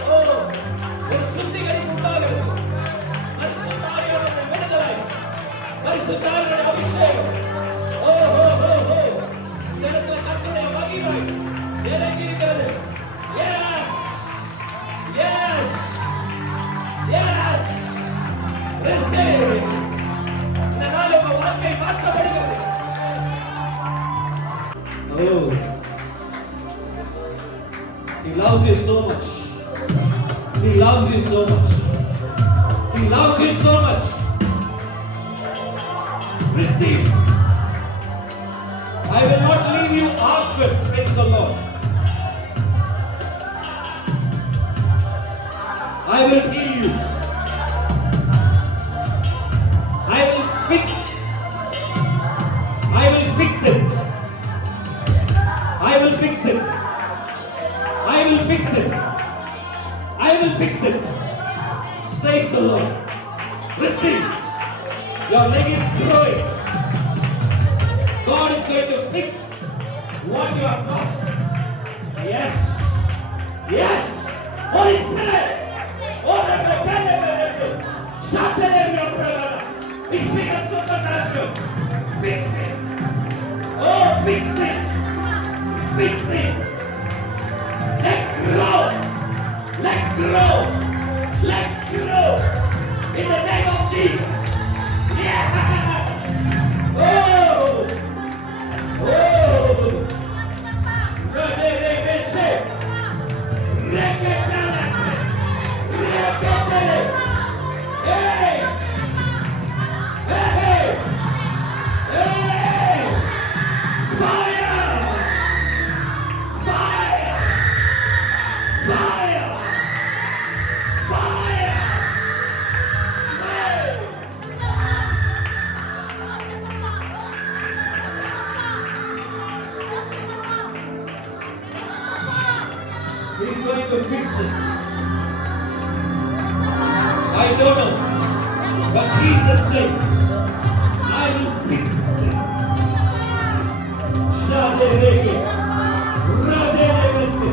ஓ, ஒரு சுத்திகரிப்பு உண்டாகிறது. பரிசுத்த ஆவியானவருடைய விடுதலை, பரிசுத்த ஆவியானவருடைய அபிஷேகம். ஓ ஓ ஓ ஓ, இந்த இடத்துல கர்த்தருடைய மகிமை இறங்கி இருக்கிறது. Yes yes yes receive. இந்த நாள் உங்க வாழ்க்கை மாற்றப்படுகிறது. Oh, He loves you so much. He loves you so much. He loves you so much. Receive. I will not leave you orphan. Praise the Lord. I will heal you. I will fix. I will fix it. I will fix it. I will fix it. I will fix it. Says the Lord. Receive. Your leg is growing. God is going to fix what you have lost. Yes. Yes. Holy Spirit. Oh, we speak of supernatural. Fix it. Oh, fix it. Fix it. Let grow. Let grow. Let grow. In the name of Jesus. Yeah. Oh. Oh. Hey. Hey. Hey. Fire. Fire. Fire. Fire. Hey. He's going to fix it. I don't know, but Jesus says, I will fix it. Shadeleke, Radeleke,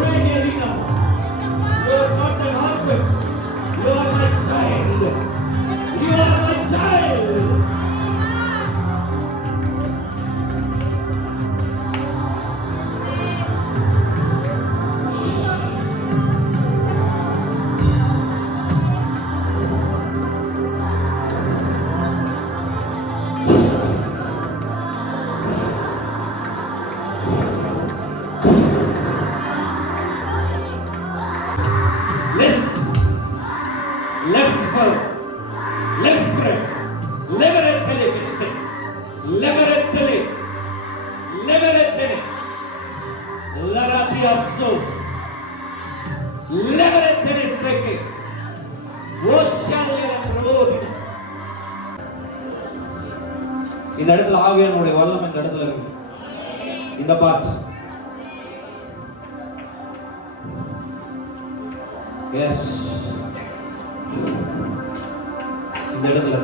Regelina. You are not my husband. You are my child. You are my child. இந்த இடத்துல ஆவியானுடைய வல்லமை இந்த இடத்துல இருக்கு. இந்த part S இந்த இடத்துல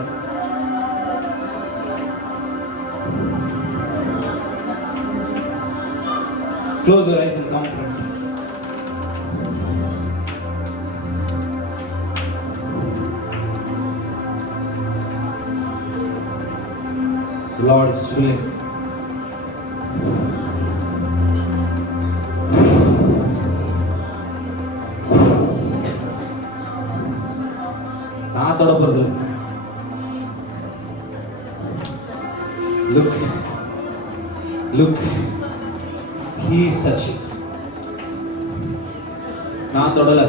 close your eyes and come front. Lord is filling. நான் தொட போறது. Look. He is touching. நான் தொடல.